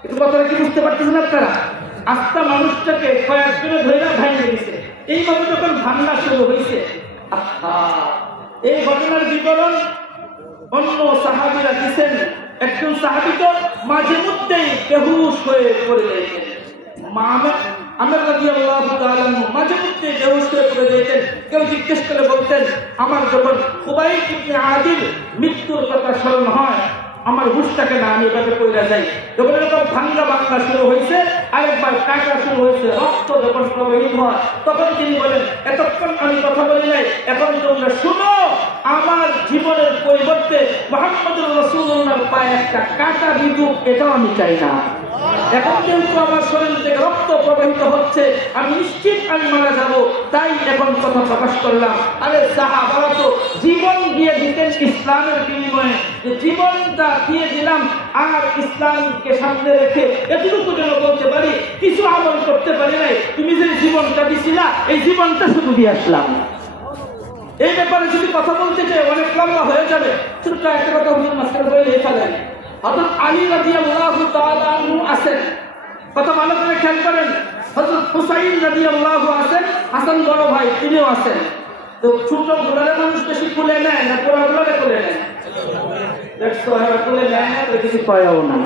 কিন্তু কথাটা কি বুঝতে পারতেছেন আপনারা? আস্থা মানুষটাকে কয়েকদিনে ধইরা ভাঙিয়ে দিচ্ছে। এইভাবে যখন ভাঙা শুরু হয়েছে, এই ঘটনার বিবরণ অন্য সাহাবীরা দিচ্ছেন। একজন সাহাবী তো মাঝে মধ্যেই বেহুশ হয়ে পড়ে যেতেন। আমের রাদিয়াল্লাহু তাআলা মাঝে মধ্যে বেহুশ হয়ে পড়ে যেতেন। কেউ জিজ্ঞেস করে বলতেন, আমার যখন খুবাইব ইবনে আদিল মৃত্যুর কথা স্মরণ হয়, আমার হুঁশটাকে না আমি এভাবে পড়ে যাই। যখন এরকম ভাঙ্গা শুরু হয়েছে, আরেকবার কাটা শুরু হয়েছে, রক্ত যখন প্রবাহিত হয়, তখন তিনি বলেন, এতক্ষণ আমি কথা বলি নাই, এখন তোমরা শুনো, আমার জীবনের পরিবর্তে মুহাম্মদুর রাসূলুল্লাহর পায়ে একটা কাটা বিঁধুক, এটাও আমি চাই না। এখন কিন্তু আমার শরীর থেকে রক্ত প্রবাহিত হচ্ছে, আমি নিশ্চিত আমি মারা যাব, তাই এখন কথা প্রকাশ করলাম। আরে সাহাবারা তো জীবন দিয়ে দিতেন ইসলামের বিনিময়ে, যে জীবনটা দিয়ে দিলাম আর ইসলামকে সামনে রেখে এতটুকু যেন বলতে পারি কিছু আমল করতে পারি নাই, তুমি যে জীবনটা দিছিলা এই জীবনটা শুধু দিয়ে আসলাম। এই ব্যাপারে যদি কথা বলতে চাই অনেক লম্বা হয়ে যাবে, ছোট্ট একটা কথা হুজুর মাস্টার বলে লেখা যায়। হযরত আলী রাদিয়াল্লাহু তাআলা আনহু আছেন, কথা ভালো করে খেয়াল করেন। হযরত হুসাইন রাদিয়াল্লাহু আছেন, হাসান বড় ভাই, তিনিও আছেন। তো ছোট গোলারে মানুষ বেশি কুলে নেয় না, পুরো গোলারে কুলে নেয়? দেখছো এবার কুলে নেয় না তো কিছু পায়ও না।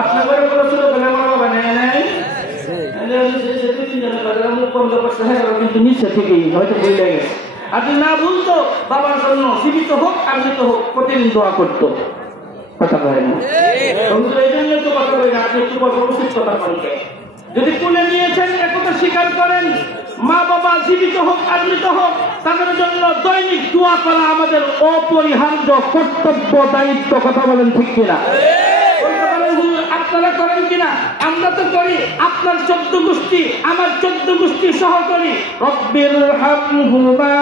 আপনার ঘরে কোনো ছোট গোলা বড় বানায় নাই, কিন্তু নিচে থেকেই হয়তো ভুলে গেছে। আপনি না ভুলতো, বাবার জন্য জীবিত হোক আর মৃত হোক প্রতিদিন দোয়া করতো। কথা বলেন না, এই জন্য তো কথা বলেন। আপনি একটু উচিত কথা বলবেন। যদি কোলে নিয়েছেন একথা স্বীকার করেন, মা বাবা জীবিত হোক আর মৃত হোক তাদের জন্য দৈনিক দোয়া করা আমাদের অপরিহার্য কর্তব্য, দায়িত্ব। কথা বলেন ঠিক কিনা? আপনারা করেন কিনা? আমরা তো করি। আপনার 14 গোষ্ঠী, আমার 14 গোষ্ঠী সহ করি। রব্বির হামহুমা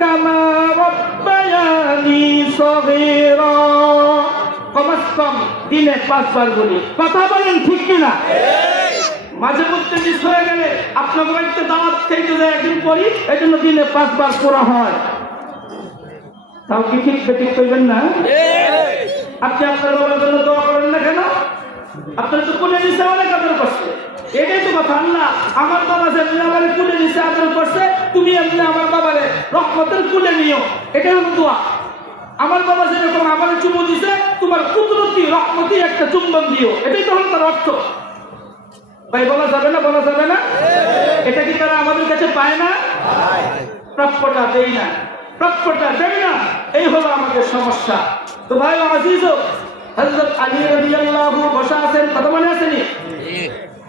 কামা রাব্বায়ানি সগীরা, কমস কম দিনে 5 বার বলি। কথা বলেন ঠিক কিনা? মাঝে মধ্যে মিস হয়ে গেলে আপনার বাড়িতে দাওয়াত খেতে যায় একদিন করি, এই জন্য দিনে 5 বার করা হয়। তাও কি ঠিক বেঠিক করবেন না? আপনি আপনার বাবার জন্য দোয়া করেন না কেন? আপনার তো কোলে নিচে অনেক আদর করছে, এটাই তো কথা। আল্লাহ আমার বাবা যেমনি আমার কোলে নিচে আদর করছে, তুমি এমনি আমার বাবারে রহমতের কোলে নিও, এটাই হলো দোয়া। আমার বাবা যেরকম আমার চুমু দিছে, তোমার কুদরতি রহমতি একটা চুম্বন দিও, এটাই তো হলো তার অর্থ। ভাই বলা যাবে না? বলা যাবে না? এটা কি তারা আমাদের কাছে পায় না? প্রাপ্যটা দেই না, প্রাপ্যটা দেই না, এই হলো আমাদের সমস্যা। তো ভাই আজিজ, হযরত আলী রাদিয়াল্লাহু বসা আছেন, কথা মনে আছে নি?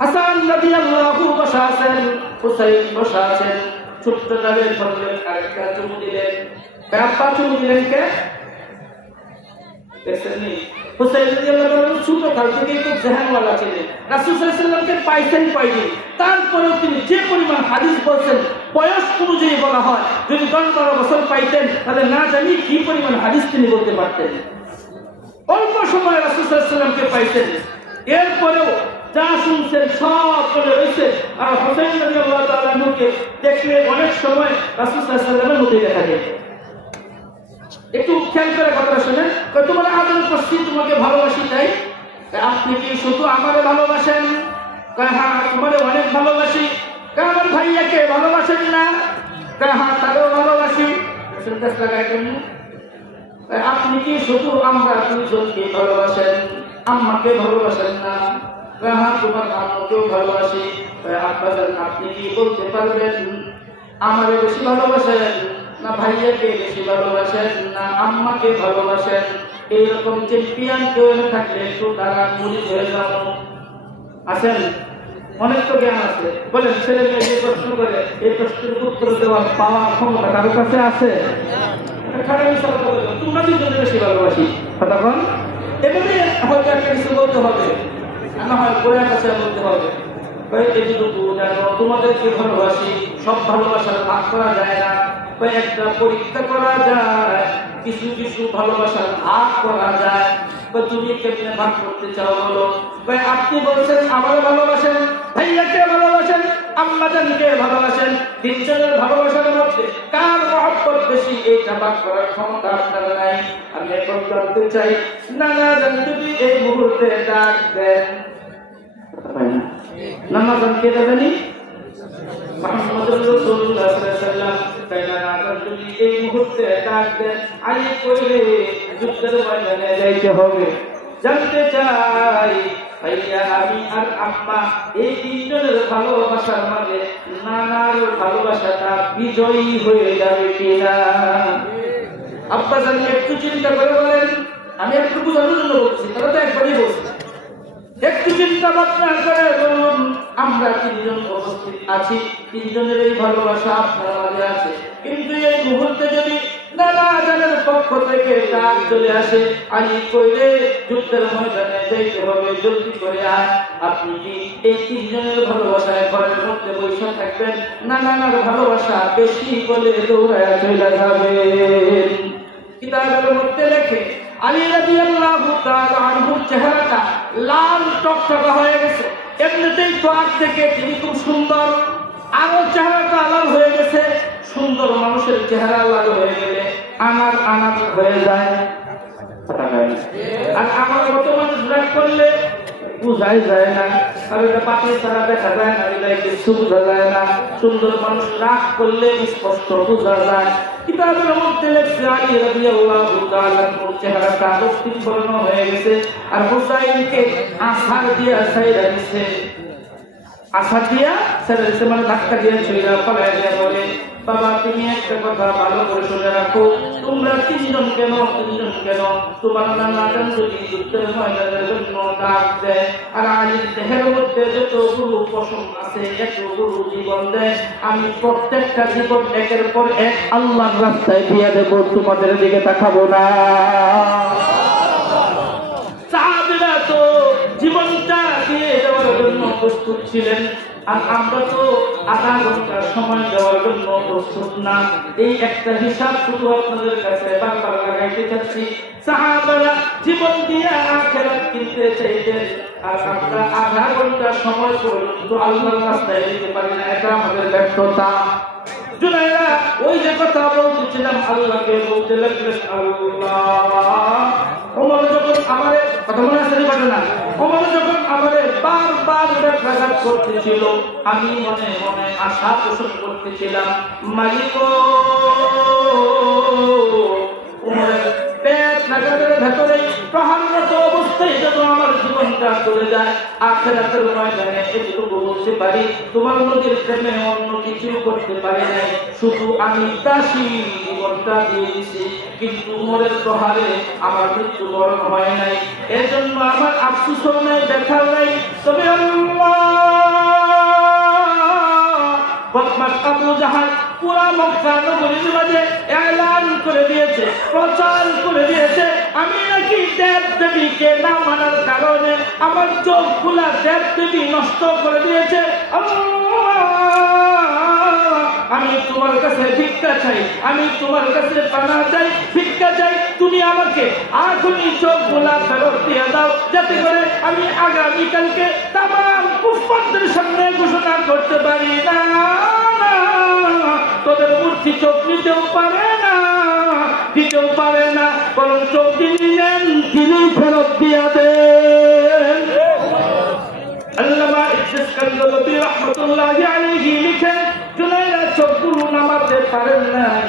হাসান রাদিয়াল্লাহু বসা আছেন, হুসাইন বসা আছেন। ছোট্ট কালের বললেন, আরেকটা চুমু দিলেন। ব্যাপা চুমু দিলেন কে? দেখছেননি? হুসাইন রাদিয়াল্লাহু তাআলা ছোট কাল থেকেই খুব জাহানওয়ালা ছিলেন। রাসূল সাল্লাল্লাহু আলাইহি ওয়াসাল্লামকে পাইছেন পাইনি, তারপরেও তিনি যে পরিমাণ হাদিস বলছেন, বয়স অনুযায়ী বলা হয়, যদি 10-12 বছর পাইতেন তাহলে না জানি কি পরিমাণ হাদিস তিনি বলতে পারতেন। অল্প সময় রাসূল সাল্লাল্লাহু আলাইহি ওয়াসাল্লামকে পাইছেন, এরপরেও যা শুনছেন সব বলে রয়েছে। আর হুসাইন রাদিয়াল্লাহু তাআলা আনহুকে দেখলে অনেক সময় রাসূল সাল্লাল্লাহু আলাইহি ওয়াসাল্লামের মতোই দেখা যায়। একটু খেয়াল করে কথাটা শুনেন। তোমার আদর করছি, তোমাকে ভালোবাসি, তাই আপনি কি শুধু আমারে ভালোবাসেন? হ্যাঁ, তোমারে অনেক ভালোবাসি। আমার ভাইয়াকে ভালোবাসেন না? হ্যাঁ, তাকেও ভালোবাসি। আপনি কি শুধু আমরা দুজনকে ভালোবাসেন, আম্মাকে ভালোবাসেন না? হ্যাঁ, তোমার আম্মাকেও ভালোবাসি। আপনাদের আপনি কি বলতে পারবেন আমারে বেশি ভালোবাসেন না ভাইয়াকে বেশি ভালোবাসেন না আম্মাকে ভালোবাসেন? এইরকম চ্যাম্পিয়ন কেউ থাকলে একটু তারা মুড়ি হয়ে যাবো। আছেন? অনেক তো জ্ঞান আছে, বলেন ছেলে মেয়ে যে প্রশ্ন করে এই প্রশ্নের উত্তর দেওয়ার পাওয়ার ক্ষমতা কারোর কাছে আছে? তোমরা দুজনে বেশি ভালোবাসি তখন এভাবে হয়তো একটা কিছু বলতে হবে, না হয় বইয়ের কাছে বলতে হবে তোমাদেরকে ভালোবাসি। সব ভালোবাসার ভাগ করা যায় না, একটা পরীক্ষা করা যায়, কিছু কিছু ভালোবাসার ভাগ করা যায়। তুমি কেমনে ভাগ করতে চাও বলো? আপনি বলছেন আমার ভালোবাসেন, ভাইয়াকে ভালোবাসেন, আম্মাজানকে ভালোবাসেন, তিনজনের ভালোবাসার মধ্যে কার মহব্বত বেশি এইটা ভাগ করার ক্ষমতা আপনার নাই। আমি এখন জানতে চাই, নানা জান যদি এই মুহূর্তে ডাক দেন, নানা জান কে দেবেনি? মুহাম্মদুর রাসূলুল্লাহ সাল্লাল্লাহু আলাইহি ওয়াসাল্লাম। তাই নানা জান যদি এই মুহূর্তে ডাক দেন, আলী কইলে যুদ্ধের ময়দানে যাইতে হবে। জানতে চাই ভাইয়া, আমি আর আম্মা এই তিনজনের ভালোবাসার মাঝে নানার ভালোবাসাটা বিজয়ী হয়ে যাবে কিনা? আব্বা জানি একটু চিন্তা করে বলেন। আমি একটু বুঝানোর জন্য বলছি, তারা তো একবারই বলছে। একটু চিন্তা ভাবনা করে বলুন, আমরা তিনজন উপস্থিত আছি, তিনজনের এই ভালোবাসা আপনার মাঝে আছে, কিন্তু এই মুহূর্তে যদি নানা জানের পক্ষ থেকে ডাক চলে আসে, আমি কইলে যুদ্ধের ময়দানে যাইতে হবে, জলদি করে আয়, আপনি কি এই তিনজনের ভালোবাসায় ঘরের মধ্যে বসে থাকবেন, না নানার ভালোবাসা বেশি বলে দৌড়ায় চলে যাবেন? কিতাবের মধ্যে লেখে আলী রাদিয়াল্লাহু তাআলা আনহুর চেহারাটা লাল টকটকা হয়ে গেছে। এমনিতেই তো আগ থেকে তিনি খুব সুন্দর, আরো চেহারাটা লাল হয়ে গেছে। সুন্দর মানুষের চেহারা লাল হয়ে গেলে আনার আনার হয়ে যায়, আর আমার মতো মানুষ রাগ করলে বুঝাই যায় না, আর এটা পাখি ছাড়া দেখা যায় না, এটা কিছু বোঝা যায় না। সুন্দর মানুষ রাগ করলে স্পষ্ট বোঝা যায়। কিতাবের মধ্যে লেখছে আলী রাদিয়াল্লাহু তাআলা এর চেহারাটা রক্তিম বর্ণ হয়ে গেছে, আর হুসাইনকে আছাড় দিয়া ছাইরা দিছে। আছাড় দিয়া ছাইরা দিছে মানে ধাক্কা দিয়ে ছুঁড়া পালায় দিয়া বলে, বাবা তুমি একটা কথা ভালো করে শুনে রাখো, তোমরা তিনজন কেন, তোমার নানা জান যদি যুদ্ধের ময়দানের জন্য ডাক দেয়, আর আলীর দেহের মধ্যে যতগুলো পশম আছে, এতগুলো জীবন দেয়, আমি প্রত্যেকটা জীবন একের পর এক আল্লাহর রাস্তায় দিয়ে দেব, তোমাদের দিকে তাকাবো না। সাহাবীরা তো জীবনটা দিয়ে দেওয়ার জন্য প্রস্তুত ছিলেন, আর আমরা তো আধা ঘন্টা সময় দেওয়ার জন্য প্রস্তুত না। এই একটা হিসাব শুধু আপনাদের কাছে বারবার লাগাইতে চাচ্ছি। সাহাবারা জীবন দিয়ে আখিরাত কিনতে চাইতেন, আর আমরা আধা ঘন্টা সময় পর্যন্ত আল্লাহর রাস্তায় দিতে পারি না, এটা আমাদের ব্যর্থতা। জুনাইরা ওই যে কথা বলছিলাম, আল্লাহকে বলতে লাগলেন আল্লাহ। ওমর যখন আমারে কথা মনে আছে না, ওমর যখন আমারে বারবার ব্যথাঘাত করতেছিল, আমি মনে মনে আশা পোষণ করতেছিলাম, মালিক ওমরের পেট নাগালের ভেতরে প্রহাররত অবস্থায় যেন আমার জীবনটা চলে যায়, আখিরাতের ময়দানে এটুকু বলতে পারি, তোমার নদীর প্রেমে অন্য কিছু করতে পারি নাই, শুধু আমি দাসী জীবনটা দিয়ে দিছি, কিন্তু উমরের প্রহারে আমার মৃত্যুবরণ হয় নাই। এর জন্য আমার আফসোস নাই, ব্যথা নাই। তবে বদমাশ আবু জাহাল পুরা মক্কা নগরীর মাঝে এলান করে দিয়েছে, প্রচার করে দিয়েছে, আমি নাকি দেব দেবীকে না মানার কারণে আমার চোখ খোলা দেব দেবী নষ্ট করে দিয়েছে। আমি তোমার কাছে ভিক্ষা চাই, আমি তোমার কাছে পানা চাই, ভিক্ষা চাই, তুমি আমাকে এখনই চোখ খোলা ফেরত দিয়ে দাও, যাতে করে আমি আগামীকালকে তামাম কুফফারদের সামনে ঘোষণা করতে পারি না তোদের মূর্তি চোখ নিতেও পারে না, দিতেও পারে না, বরং চোখ নিলেন তিনি ফেরত দিয়া দেন। আল্লামা ইসকান্দারী রাহমাতুল্লাহি আলাইহি লিখেন, জুনাইরা চোখগুলো নামাতে পারেন নাই,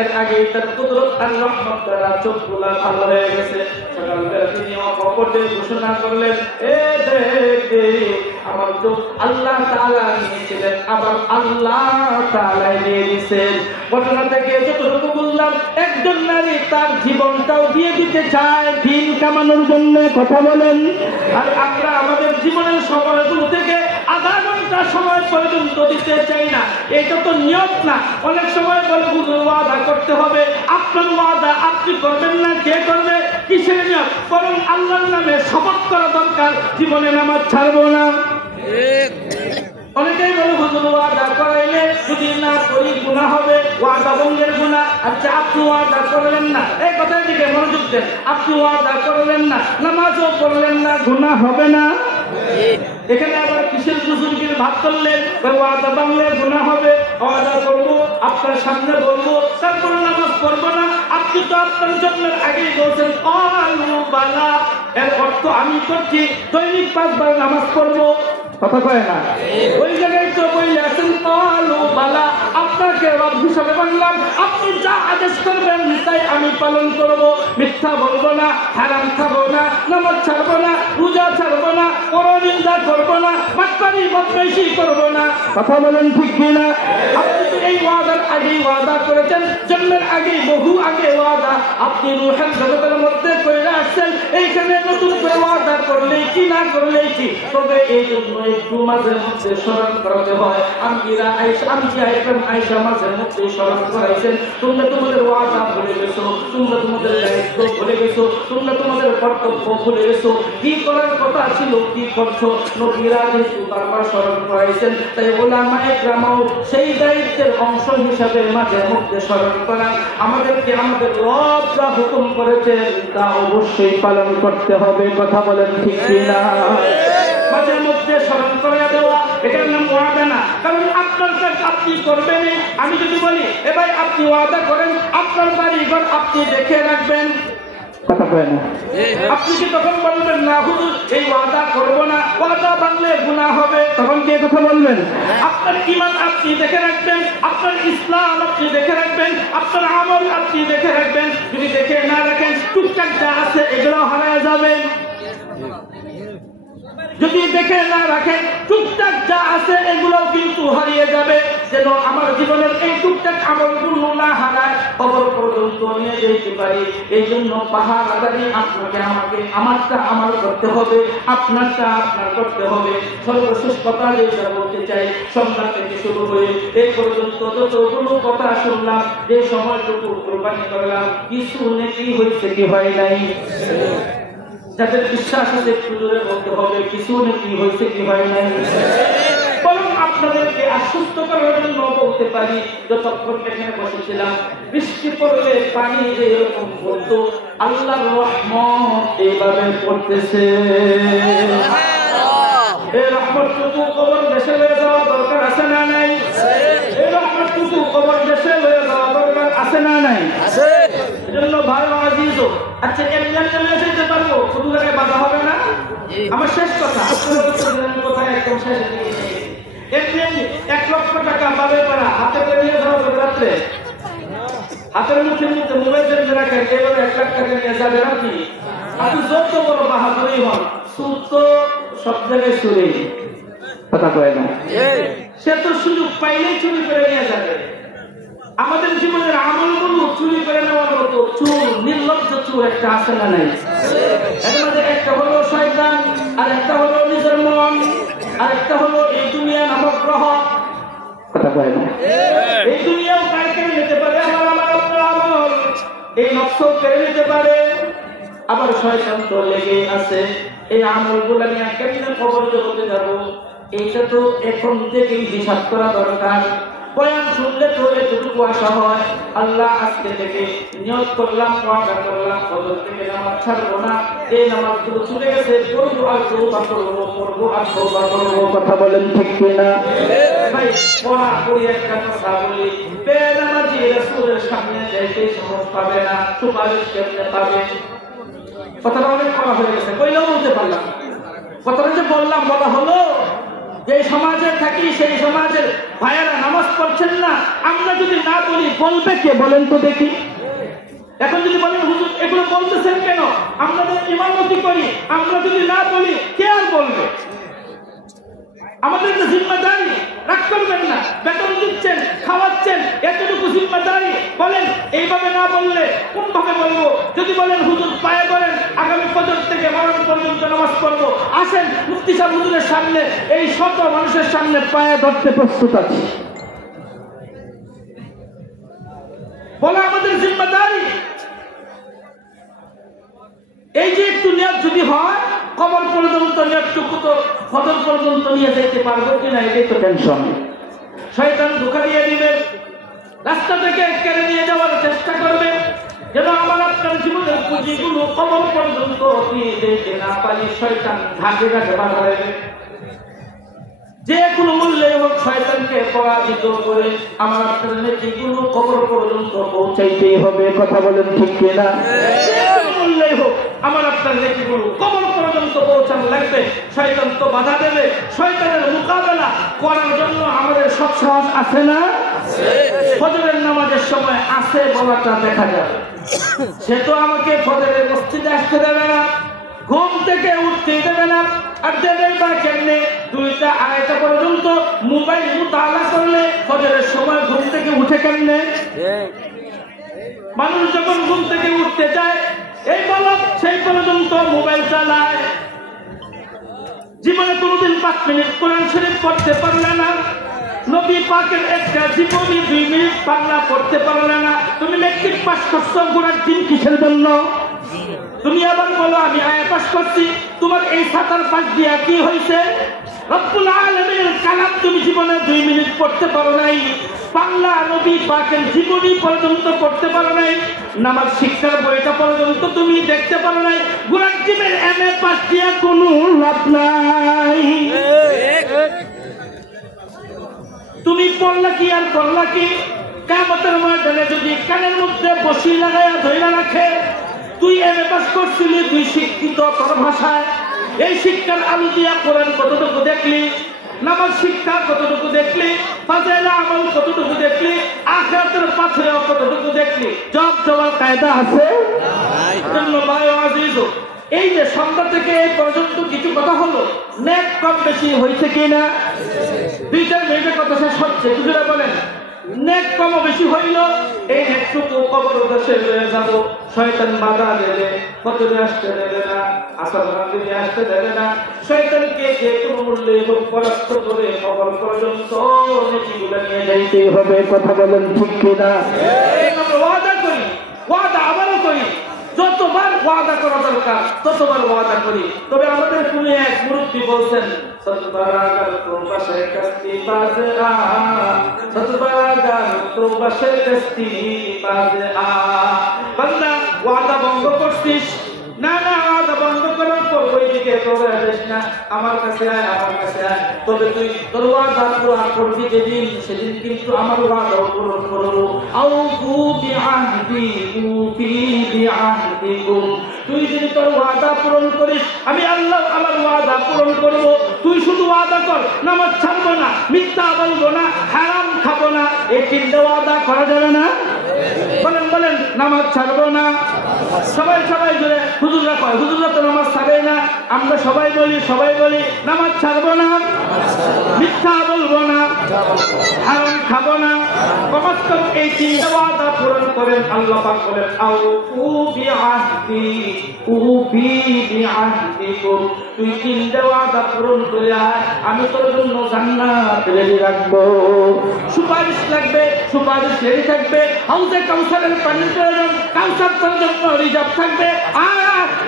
এর আগে তার কুদরত আর রহমত দ্বারা চোখগুলা ভালো হয়ে গেছে। সকালবেলা তিনি অকপটে ঘোষণা করলেন, এ দেখ আমার চোখ আল্লাহ তাআলা নিয়েছিলেন, আবার আল্লাহ তাআলা নিয়ে দিয়েছেন। ঘটনা থেকে যতটুকু বললাম, একজন নারী তার জীবনটাও দিয়ে দিতে চায় দিন কামানোর জন্য, কথা বলেন। আর আমরা আমাদের জীবনের সময়গুলো থেকে আধা ঘন্টা একটা সময় পর্যন্ত দিতে চাই না, এটা তো নিয়ত না। অনেক সময় বলে হুজুর ওয়াদা করতে হবে, আপনার ওয়াদা আপনি করবেন না, কে করবে? কিসের নিয়ত? বরং আল্লাহর নামে শপথ করা দরকার, জীবনে নামাজ ছাড়বো না। অনেকেই বলে হুজুর ওয়াদা করাইলে যদি না করি গুনাহ হবে, ওয়াদা ভঙ্গের গুনাহ। আচ্ছা, আপনি ওয়াদা করলেন না, এই কথার দিকে মনোযোগ দেন। আপনি ওয়াদা করলেন না, নামাজও পড়লেন না, গুনাহ হবে না? এখানে আবার কিসের বুজুর্গের ভাব করলেন? ওয়াদা ভাঙলে গুনাহ হবে, ওয়াদা করবো, আপনার সামনে বলবো, তারপরে নামাজ পড়বো না। আপনি তো আপনার জন্মের আগেই বলছেন বালা, এর অর্থ আমি করছি দৈনিক 5 বার নামাজ পড়বো, কথা কয় না? ওই জায়গায় তো বলে আছেন বালা, আপনাকে রব হিসাবে মানলাম, আপনি যা আদেশ করবেন তাই আমি পালন করব। মিথ্যা বলবো না, হারাম খাবো না, নামাজ ছাড়বো না, রোজা ছাড়বো না, পরনিন্দা করবো না, মাতপানি বদমাইশি করবো না। কথা বলেন ঠিক কিনা? আপনি তো এই ওয়াদার আগেই ওয়াদা করেছেন, জন্মের আগেই, বহু আগে ওয়াদা আপনি রূহের জগতের মধ্যে করে আসছেন। এইখানে নতুন করে ওয়াদা করলেই কি, না করলেই কি? তবে এই জন্য একটু মাঝের মধ্যে স্মরণ করাতে হয়। আয়েশা মাঝের মধ্যে স্মরণ করাইছেন, তোমরা তোমাদের ওয়াদা ভুলে গেছো, তোমরা তোমাদের দায়িত্ব ভুলে গেছো, তোমরা তোমাদের কর্তব্য ভুলে গেছো, কি করার কথা ছিল কি করছো। নবীরা যেহেতু বারবার স্মরণ করাইছেন, তাই উলামায়ে কেরামও সেই দায়িত্বের অংশ হিসাবে মাঝে মধ্যে স্মরণ করা। আমাদেরকে আমাদের রব যা হুকুম করেছেন তা অবশ্যই পালন করতে হবে, কথা বলেন ঠিক কিনা? মাঝে মধ্যে স্মরণ করে দেওয়া, এটার নাম ওয়াদা না। কারণ আপনার কাজ আপনি করবেনই। আমি যদি বলি এ ভাই আপনি ওয়াদা করেন, আপনার বাড়ি ঘর আপনি দেখে রাখবেন, কথা কয় না? আপনি কি তখন বলবেন না হুজুর এই ওয়াদা করবো না, ওয়াদা ভাঙলে গুনাহ হবে? তখন কি কথা বলবেন? আপনার ঈমান আপনি দেখে রাখবেন, আপনার ইসলাম আপনি দেখে রাখবেন, আপনার আমল আপনি দেখে রাখবেন। যদি দেখে না রাখেন, টুকটাক যা আছে এগুলো হারায় যাবে। যদি দেখে না রাখেন, টুকটাক যা আছে এগুলোও কিন্তু হারিয়ে যাবে। যেন আমার জীবনের এই টুকটাক আমলগুলো না হারায়, খবর পর্যন্ত নিয়ে যেতে পারি। এই জন্য পাহাড়াদারি আপনাকে আমাকে, আমারটা আমার করতে হবে, আপনারটা আপনার করতে হবে। সর্বশেষ কথা যেটা বলতে চাই, সন্ধ্যা থেকে শুরু হয়ে এই পর্যন্ত যতগুলো কথা শুনলাম, যে সময়টুকু কোরবানি করলাম, কিছু নেকি হয়েছে কি হয় নাই? যাদের বিশ্বাস আছে একটু জোরে বলতে হবে, কিছু নাকি হয়েছে কি হয় নাই? বরং আপনাদেরকে আশ্বস্ত করার জন্য বলতে পারি, যতক্ষণ এখানে বসেছিলাম, বৃষ্টি পড়লে পানি যে এরকম পড়তো, আল্লাহর রহমত এইভাবে পড়তেছে। এই রহমতটুকু কবর দেশে লয়ে যাওয়া দরকার আছে না নাই? এই রহমতটুকু কবর দেশে লয়ে যাওয়া দরকার আছে না নাই? এজন্য ভালো আজিজ, আচ্ছা এমনি যেতে পারবো, শুধু জায়গায় বাধা হবে না? আমার শেষ কথা, একদম শেষ। এমনি 1 লক্ষ টাকা পাবে পারা হাতে করে নিয়ে যাওয়া যাবে রাত্রে, হাতের মুখের মধ্যে মোবাইল চেঞ্জ রাখেন, এবারে 1 লাখ টাকা নিয়ে যাবে আপনি। আপনি যত বড় বাহাদুরই হন, সুদ তো সব জায়গায় চুরি, কথা কয় না? সে তো সুযোগ পাইলেই চুরি করে নিয়ে যাবে। আমাদের জীবনের আমলগুলো চুরি করে নেওয়ার মতো চোর, নির্লজ্জ চোর একটা আছে না নাই? এর মধ্যে একটা হলো শয়তান, আর একটা হলো নিজের মন, আর একটা হলো এই দুনিয়া নামক গ্রহ, কথা কয় না? এই দুনিয়াও কার কেড়ে নিতে পারে, আমার আপনার আমল, এই নকশ কেড়ে নিতে পারে। আবার শয়তান তো লেগে আছে, এই আমলগুলো নিয়ে কেমনে খবর জগতে যাব, এইটা তো এখন থেকেই হিসাব করা দরকার। বয়ান শুনলে তো এতটুকু আশা হয়, আল্লাহ আজকে থেকে নিয়ত করলাম, ওয়াদা করলাম, ফজর থেকে নামাজ ছাড়বো না। এই নামাজগুলো চলে গেছে, পড়বো আর তওবা করবো, পড়বো আর তওবা করবো, কথা বলেন ঠিক কিনা? ভাই পড়া পড়ি একটা কথা বলি, বেনামাজি রাসূলের সামনে যাইতে সাহস পাবে না, সুপারিশ করতে পাবে। কথাটা অনেক খারাপ হয়ে গেছে, কইলেও বলতে পারলাম। কথাটা যে বললাম, বলা হলো যে সমাজে থাকি, সেই সমাজের ভাইয়েরা নামাজ পড়ছেন না, আমরা যদি না বলি বলবে কে বলেন তো দেখি? এখন যদি বলেন হুজুর এগুলো বলতেছেন কেন, আমরা তো ইমামতি করি, আমরা যদি না বলি কে আর বলবে? আমাদের তো জিম্মাদারি, রাগ করবেন না, বেতন দিচ্ছেন, খাওয়াচ্ছেন, এতটুকু জিম্মাদারি। বলেন এইভাবে না বললে কোন ভাবে বলবো? যদি বলেন হুজুর পায়ে ধরেন, আগামী ফজর থেকে মরণ পর্যন্ত নামাজ পড়বো, আসেন মুফতি সাহেব হুজুরের সামনে, এই শত মানুষের সামনে পায়ে ধরতে প্রস্তুত আছি। বলা আমাদের জিম্মাদারি। এই যে একটু নিয়ত যদি হয়, কবর পর্যন্ত নিয়তটুকু তো ফজর পর্যন্ত নিয়ে যেতে পারবো কিনা, এটাই তো টেনশন। শয়তান ধোঁকা দিয়ে দিবে, রাস্তা থেকে কেড়ে নিয়ে যাওয়ার চেষ্টা করবে, যেন আমার আপনার জীবনের পুঁজিগুলো কবর পর্যন্ত নিয়ে যেতে না পারি। শয়তান ধাকে ধাকে বাধা দেবে, যে কোনো মূল্যে হোক শয়তানকে পরাজিত করে আমার আপনার নেকিগুলো কবর পর্যন্ত পৌঁছাইতেই হবে। কথা বলেন ঠিক কিনা? যে কোনো মূল্যে হোক আমার আপনার নেকিগুলো কবর পর্যন্ত পৌঁছানো লাগবে। শয়তান তো বাধা দেবে, শয়তানের মোকাবেলা করার জন্য আমাদের সব সাহস আছে না? ফজরের নামাজের সময় আছে বলাটা দেখা যাবে। সে তো আমাকে ফজরের মসজিদে আসতে দেবে না, ঘুম থেকে উঠতে দেবে না, আর দেবে বা কেমনে? 2টা 2:30 পর্যন্ত মোবাইল মুতালা করলে ফজরের সময় ঘুম থেকে উঠে কেমনে? মানুষ যখন ঘুম থেকে উঠতে চায়, এই বলো সেই পর্যন্ত মোবাইল চালায়। জীবনে কোনোদিন 5 মিনিট কোরআন শরীফ পড়তে পারলে না, নবী পাকের একটা জীবনী 2 মিনিট বাংলা পড়তে পারলে না। তুমি মেট্রিক পাস করছো, গোড়ার দিন কিসের জন্য? তুমি আবার বলো আমি আয়া পাস করছি, তোমার এই 7 পাস দিয়া কি হয়েছে? রব্বুল আলামিনের কালাম তুমি জীবনে 2 মিনিট পড়তে পারো নাই, বাংলা নবী পাকের জীবনী পর্যন্ত পড়তে পারো নাই, নামাজ শিক্ষার বইটা পর্যন্ত তুমি দেখতে পারো নাই। গোড়ার দিনের MA পাস দিয়া কোনো লাভ নাই। তুমি পড়লা কি আর করলা কি? কিয়ামতের ময়দানে যদি কানের মধ্যে বসি লাগাইয়া ধইরা রাখে, তুই MA পাস করছিলি, তুই শিক্ষিত তোর ভাষায়, এই শিক্ষার আলু দিয়া কোরআন কতটুকু দেখলি, নামাজ শিক্ষা কতটুকু দেখলি, ফাজিল আমল কতটুকু দেখলি, আখিরাতের পাথরেও কতটুকু দেখলি? জব জবাব কায়দা আছে? জন্য ভাই আজিজ, এই যে সন্ধ্যা থেকে এই পর্যন্ত কিছু কথা হলো, নেক কম বেশি হয়েছে কিনা? 2-4 মিনিটের কথা শেষ হচ্ছে, কিছুটা বলেন নেক কম বেশি হইল। এই নেকটুকু কবর দেশে রয়ে যাব, শয়তান বাধা দেবে, ফজরে আসতে দেবে না, আসর মাগরিবে আসতে দেবে না। শয়তানকে যে কোনো মূল্যে পরাস্ত করে কবর পর্যন্ত নেকিগুলো নিয়ে যাইতে হবে। কথা বলেন ঠিক কিনা? আমরা ওয়াদা করি, ওয়াদা আবারও করি, যতবার ওয়াদা করা দরকার ততবার ওয়াদা করি। তবে আমাদের কোন এক মুরব্বী বলছেন, সতবারাগার প্রবাসে কস্তি বাজে আ, সতবারাগার প্রবাসে কস্তি বাজে আ। বান্দা ওয়াদা ভঙ্গ করছিস না, না ওয়াদা ভঙ্গ করার পর ওইদিকে তোরা যাস না, আমার কাছে আয়, আমার কাছে আয়। তবে তুই তোর ওয়াদা পুরা করবি যেদিন, সেদিন কিন্তু আমার ওয়াদা পূরণ করবো। আউফু বিআহদি উফি বিআহদিকুম। তুই যদি তোর ওয়াদা পূরণ করিস, আমি আল্লাহ আমার ওয়াদা পূরণ করব। তুই শুধু ওয়াদা কর, নামাজ ছাড়বো না, মিথ্যা বলবো না, হারাম খাবো না, এই 3টে ওয়াদা করা যাবে না? বলেন বলেন, নামাজ ছাড়বো না। সবাই সবাই জুড়ে হুজুররা কয়, হুজুররা তো নামাজ ছাড়ে না। আমরা সবাই বলি নামাজ ছাড়বো না, মিথ্যা বলবো না, হারাম খাবো না। কমাস কম এই 3টে ওয়াদা পূরণ করেন। আল্লাহ পাক বলেন, আউফু বিআহদি উফি বিআহদিকুম। তুই 3টে ওয়াদা পূরণ করে আয়, আমি তোর জন্য জান্নাত রেডি রাখবো। সুপারিশ লাগবে, সুপারিশ রেডি থাকবে। হাউজে কাউসারের পানির প্রয়োজন, কাউসার তোর জন্য রিজার্ভ থাকবে।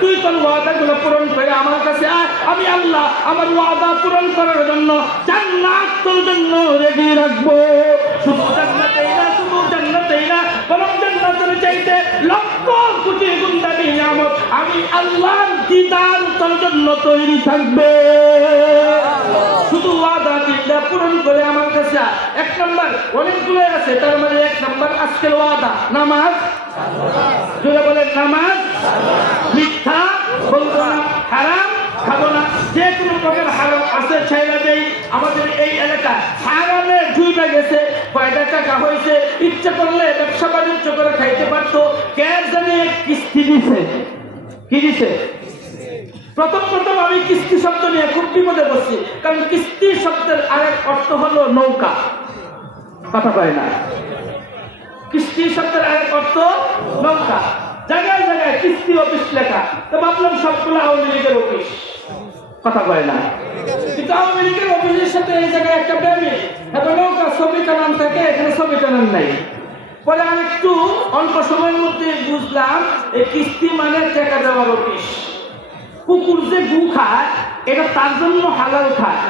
তুই তোর ওয়াদাগুলো পূরণ করে আমার কাছে আয়, আমি আল্লাহ আমার ওয়াদা পূরণ করার জন্য জান্নাত তোর জন্য রেডি রাখবো। শুধু জান্নাতেই না, শুধু জান্নাতেই না, বরং জান্নাতের চাইতে লক্ষ কোটি গুণ দামি নিয়ামত আমি আল্লাহর দিদার তোর জন্য তৈরি থাকবে। শুধু ওয়াদা 3টা পূরণ করে আমার কাছে আয়। 1 নম্বর, অনেকগুলো আছে, তার মানে 1 নম্বর আজকের ওয়াদা নামাজ। জোরে বলেন নামাজ, মিথ্যা বলবো না, হারাম খাবো না। যে কোনো প্রকার হারাম আছে ছেড়ে দেই। আমাদের এই এলাকা হারামে ডুবে গেছে, কয়টা টাকা হয়েছে, ইচ্ছা করলে ব্যবসা বাণিজ্য করে খাইতে পারতো। কে জানে কিস্তি দিছে, কি দিছে? প্রথম আমি কিস্তি শব্দ নিয়ে খুব বিপদে বসছি, কারণ কিস্তি শব্দের আরেক অর্থ হলো নৌকা। কথা কয় না? কিস্তি শব্দের আরেক অর্থ নৌকা। জায়গায় জায়গায় কিস্তি অফিস লেখা, তো ভাবলাম সবগুলো আওয়ামী লীগের অফিস। কথা কয় না? কিন্তু আওয়ামী লীগের অফিসের সাথে এই জায়গায় একটা ব্যামি এত নৌকা ছবি টানান থাকে, এখানে ছবি টানান নাই। পরে আর একটু অল্প সময়ের মধ্যে বুঝলাম এই কিস্তি মানে টাকা দেওয়ার অফিস। কুকুর যে গু খায় এটা তার জন্য হালাল খায়।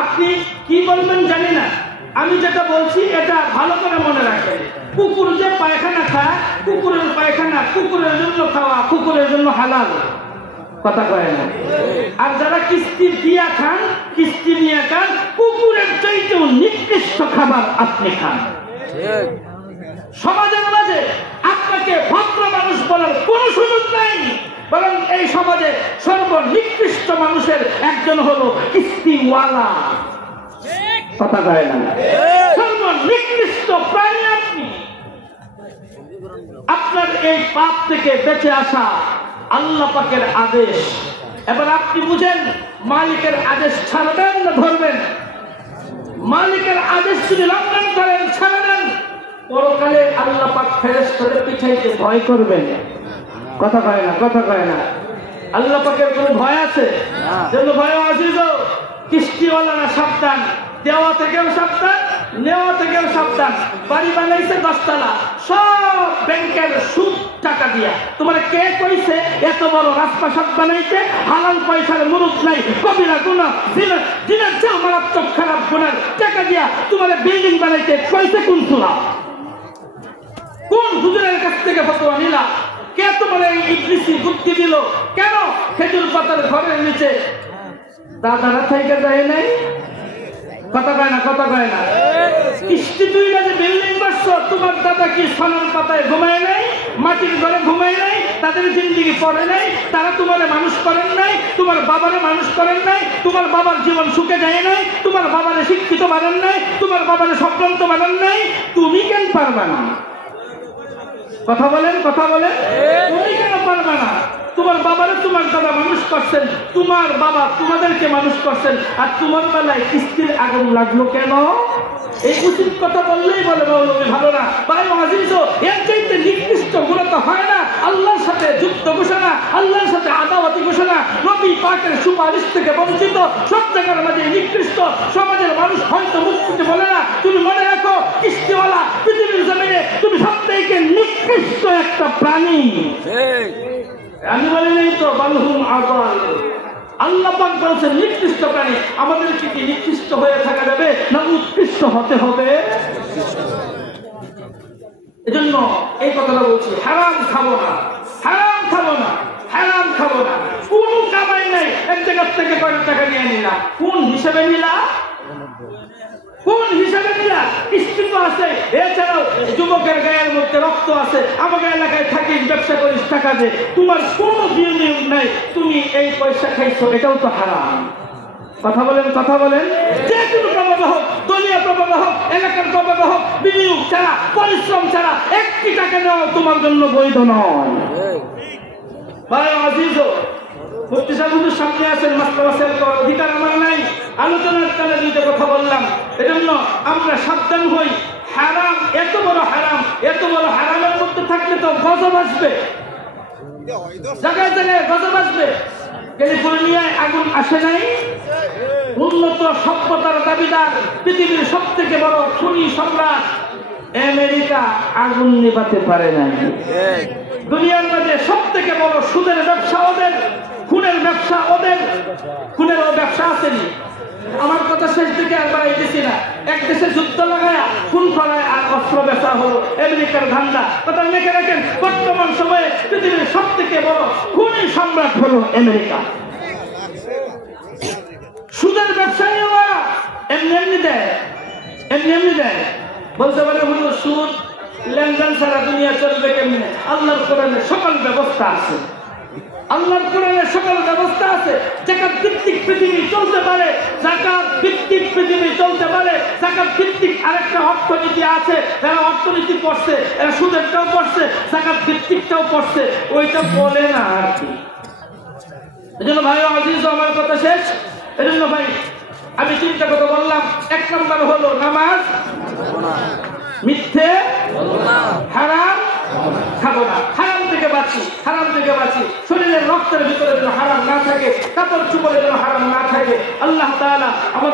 আপনি কি বলবেন জানি না, আমি যেটা বলছি এটা ভালো করে মনে রাখেন। কুকুর যে পায়খানা খায়, কুকুরের পায়খানা কুকুরের জন্য খাওয়া, কুকুরের জন্য হালাল। কথা কয় না? আর যারা কিস্তি দিয়া খান, কিস্তি নিয়ে খান, কুকুরের চাইতেও নিকৃষ্ট খাবার আপনি খান। সমাজের মাঝে আপনাকে ভদ্র মানুষ বলার কোন সুযোগ নাই, বরং এই সমাজে সর্বনিকৃষ্ট মানুষের একজন হলো কিস্তিওয়ালা। কথা কয় না? সর্বনিকৃষ্ট প্রাণী আপনি। আপনার এই পাপ থেকে বেঁচে আসা আল্লাহ পাকের আদেশ। এবার আপনি বুঝেন, মালিকের আদেশ ছাড়বেন না ধরবেন? মালিকের আদেশ যদি লঙ্ঘন করেন, ছাড়বেন, পরকালে আল্লাহ পাক ফেরেশতাদের পিছাইতে ভয় করবেন। কথা কয় না? কথা কয় না? আল্লাহ পাকের কোনো ভয় আছে? যেন ভয় আসিস। কিস্তিওয়ালারা সাবধান, দেওয়া থেকেও সাবধান, নেওয়া থেকেও সাবধান। বাড়ি বানাইছে 10 তলা, সব ব্যাংকের সুদ টাকা দিয়া। তোমার কে কইছে এত বড় রাজপ্রাসাদ বানাইতে? হালাল পয়সার মুরুদ নাই, কবিরা গুনাহ, দিনের চেয়ে মারাত্মক খারাপ গুনার টাকা দিয়া তোমার বিল্ডিং বানাইতে কইছে কোন সুরা? কোন হুজুরের কাছ থেকে ফতোয়া নিলা? কে তোমার এই ইবলিসি বুদ্ধি দিল? কেন খেজুর পাতার ঘরের নিচে দাদারা থেকে যায় নাই? কথা কয় না? কথা কয় না? কিস্তি তুই না যে বিল্ডিং করছো, তোমার দাদা কি সোনার পাতায় ঘুমায় নাই, মাটির ঘরে ঘুমায় নাই, তাদের জিন্দিগি পড়ে নাই, তারা তোমার মানুষ করেন নাই, তোমার বাবারে মানুষ করেন নাই, তোমার বাবার জীবন সুখে যায় নাই, তোমার বাবারে শিক্ষিত বানান নাই, তোমার বাবারে সম্ভ্রান্ত বানান নাই, তুমি কেন পারবা না? কথা বলেন, কথা বলেন। তুমি কেন পারবা না? তোমার বাবারে তোমার দাদা মানুষ করছেন, তোমার বাবা তোমাদেরকে মানুষ করছেন, আর তোমার বেলায় কিস্তির আগুন লাগলো কেন? এই উচিত কথা বললেই বলে মৌলবী ভালো না। ভাই আজিজ, এর চাইতে নিকৃষ্ট গুনাহ তো হয় না। আল্লাহর সাথে যুদ্ধ ঘোষণা, আল্লাহর সাথে আদাওয়াতি ঘোষণা, নবী পাকের সুপারিশ থেকে বঞ্চিত, সব জায়গার মাঝে নিকৃষ্ট। সমাজের মানুষ হয়তো মুক্তিতে বলে না, তুমি মনে রাখো কিস্তিওয়ালা পৃথিবীর জমিনে তুমি সবথেকে নিকৃষ্ট একটা প্রাণী। আমি বলি নাই তো বালহুম আযাল। আল্লাহ পাক বলছেন নিকৃষ্ট প্রাণী। আমাদের কি নিকৃষ্ট হয়ে থাকা যাবে না উৎকৃষ্ট হতে হবে? এজন্য এই কথাটা বলছি, হারাম খাবো না, হারাম খাবো না, হারাম খাবো না। কোন কামাই নাই, এক জায়গা থেকে কত টাকা নিয়ে নিলা, কোন হিসেবে নিলা? কোন হিসাবে নিলা? কিস্তি তো আছে। এছাড়াও যুবকের গায়ের মধ্যে রক্ত আছে, আমাকে এলাকায় থাকিস, ব্যবসা করিস, টাকা দে, তোমার কোনো বিনিয়োগ নাই, তুমি এই পয়সা খাইছো, এটাও তো হারাম। কথা বলেন, কথা বলেন। যে কোনো প্রভাবে হোক, দলীয় প্রভাবে হোক, এলাকার প্রভাবে হোক, বিনিয়োগ ছাড়া, পরিশ্রম ছাড়া একটি টাকা নেওয়া তোমার জন্য বৈধ নয়। ভাই আজিজ, মুফতি সাহেবের সামনে আছেন, মাসলা সেল করার অধিকার আমার নাই। আলোচনার কালে দুইটা কথা বললাম, এজন্য আমরা সাবধান হই। হারাম, এত বড় হারাম, এত বড় হারামের মধ্যে থাকলে তো গজব আসবে, জায়গায় জায়গায় গজব আসবে। ক্যালিফোর্নিয়ায় আগুন আসে নাই? উন্নত সভ্যতার দাবিদার পৃথিবীর সব থেকে বড় খুনি সম্রাট আমেরিকা আগুন নিভাতে পারে না। দুনিয়ার মধ্যে সব থেকে বড় সুদের ব্যবসা ওদের, খুনের ব্যবসা ওদের। খুনেরও ব্যবসা আসেনি। আমার কথা শেষ দিকে আর বাড়াইতেছি না। এক দেশে যুদ্ধ লাগায়া খুন করায় আর অস্ত্র ব্যবসা হলো আমেরিকার ধান্দা। কথা লিখে রাখেন, বর্তমান সময়ে পৃথিবীর সব থেকে বড় খুনি সম্রাট হলো আমেরিকা। সুদের ব্যবসায়ী ওরা এমনি এমনি দেয়, এমনি এমনি দেয়। বলতে পারে হলো সুদ লেনদেন ছাড়া দুনিয়া চলবে কেমনে? আল্লাহর কোরআনে সকল ব্যবস্থা আছে, আল্লাহর কোরআনে সকল ব্যবস্থা আছে। যাকাত ভিত্তিক পৃথিবী চলতে পারে, যাকাত ভিত্তিক পৃথিবী চলতে পারে। যাকাত ভিত্তিক আরেকটা অর্থনীতি আছে, এরা অর্থনীতি পড়ছে, এরা সুদেরটাও পড়ছে, যাকাত ভিত্তিকটাও পড়ছে, ওইটা বলে না আর কি। এজন্য ভাই আজিজ, আমার কথা শেষ। এজন্য ভাই আমি তিনটা কথা বললাম। এক নম্বর হলো নামাজ, মিথ্যে, হারাম খাবো না, হারাম থেকে বাঁচি, হারাম থেকে বাঁচি। শরীরের রক্তের ভিতরে যেন হারাম না থাকে, কাপড় চোপড়ে যেন হারাম না থাকে। আল্লাহ তাআলা আমাদের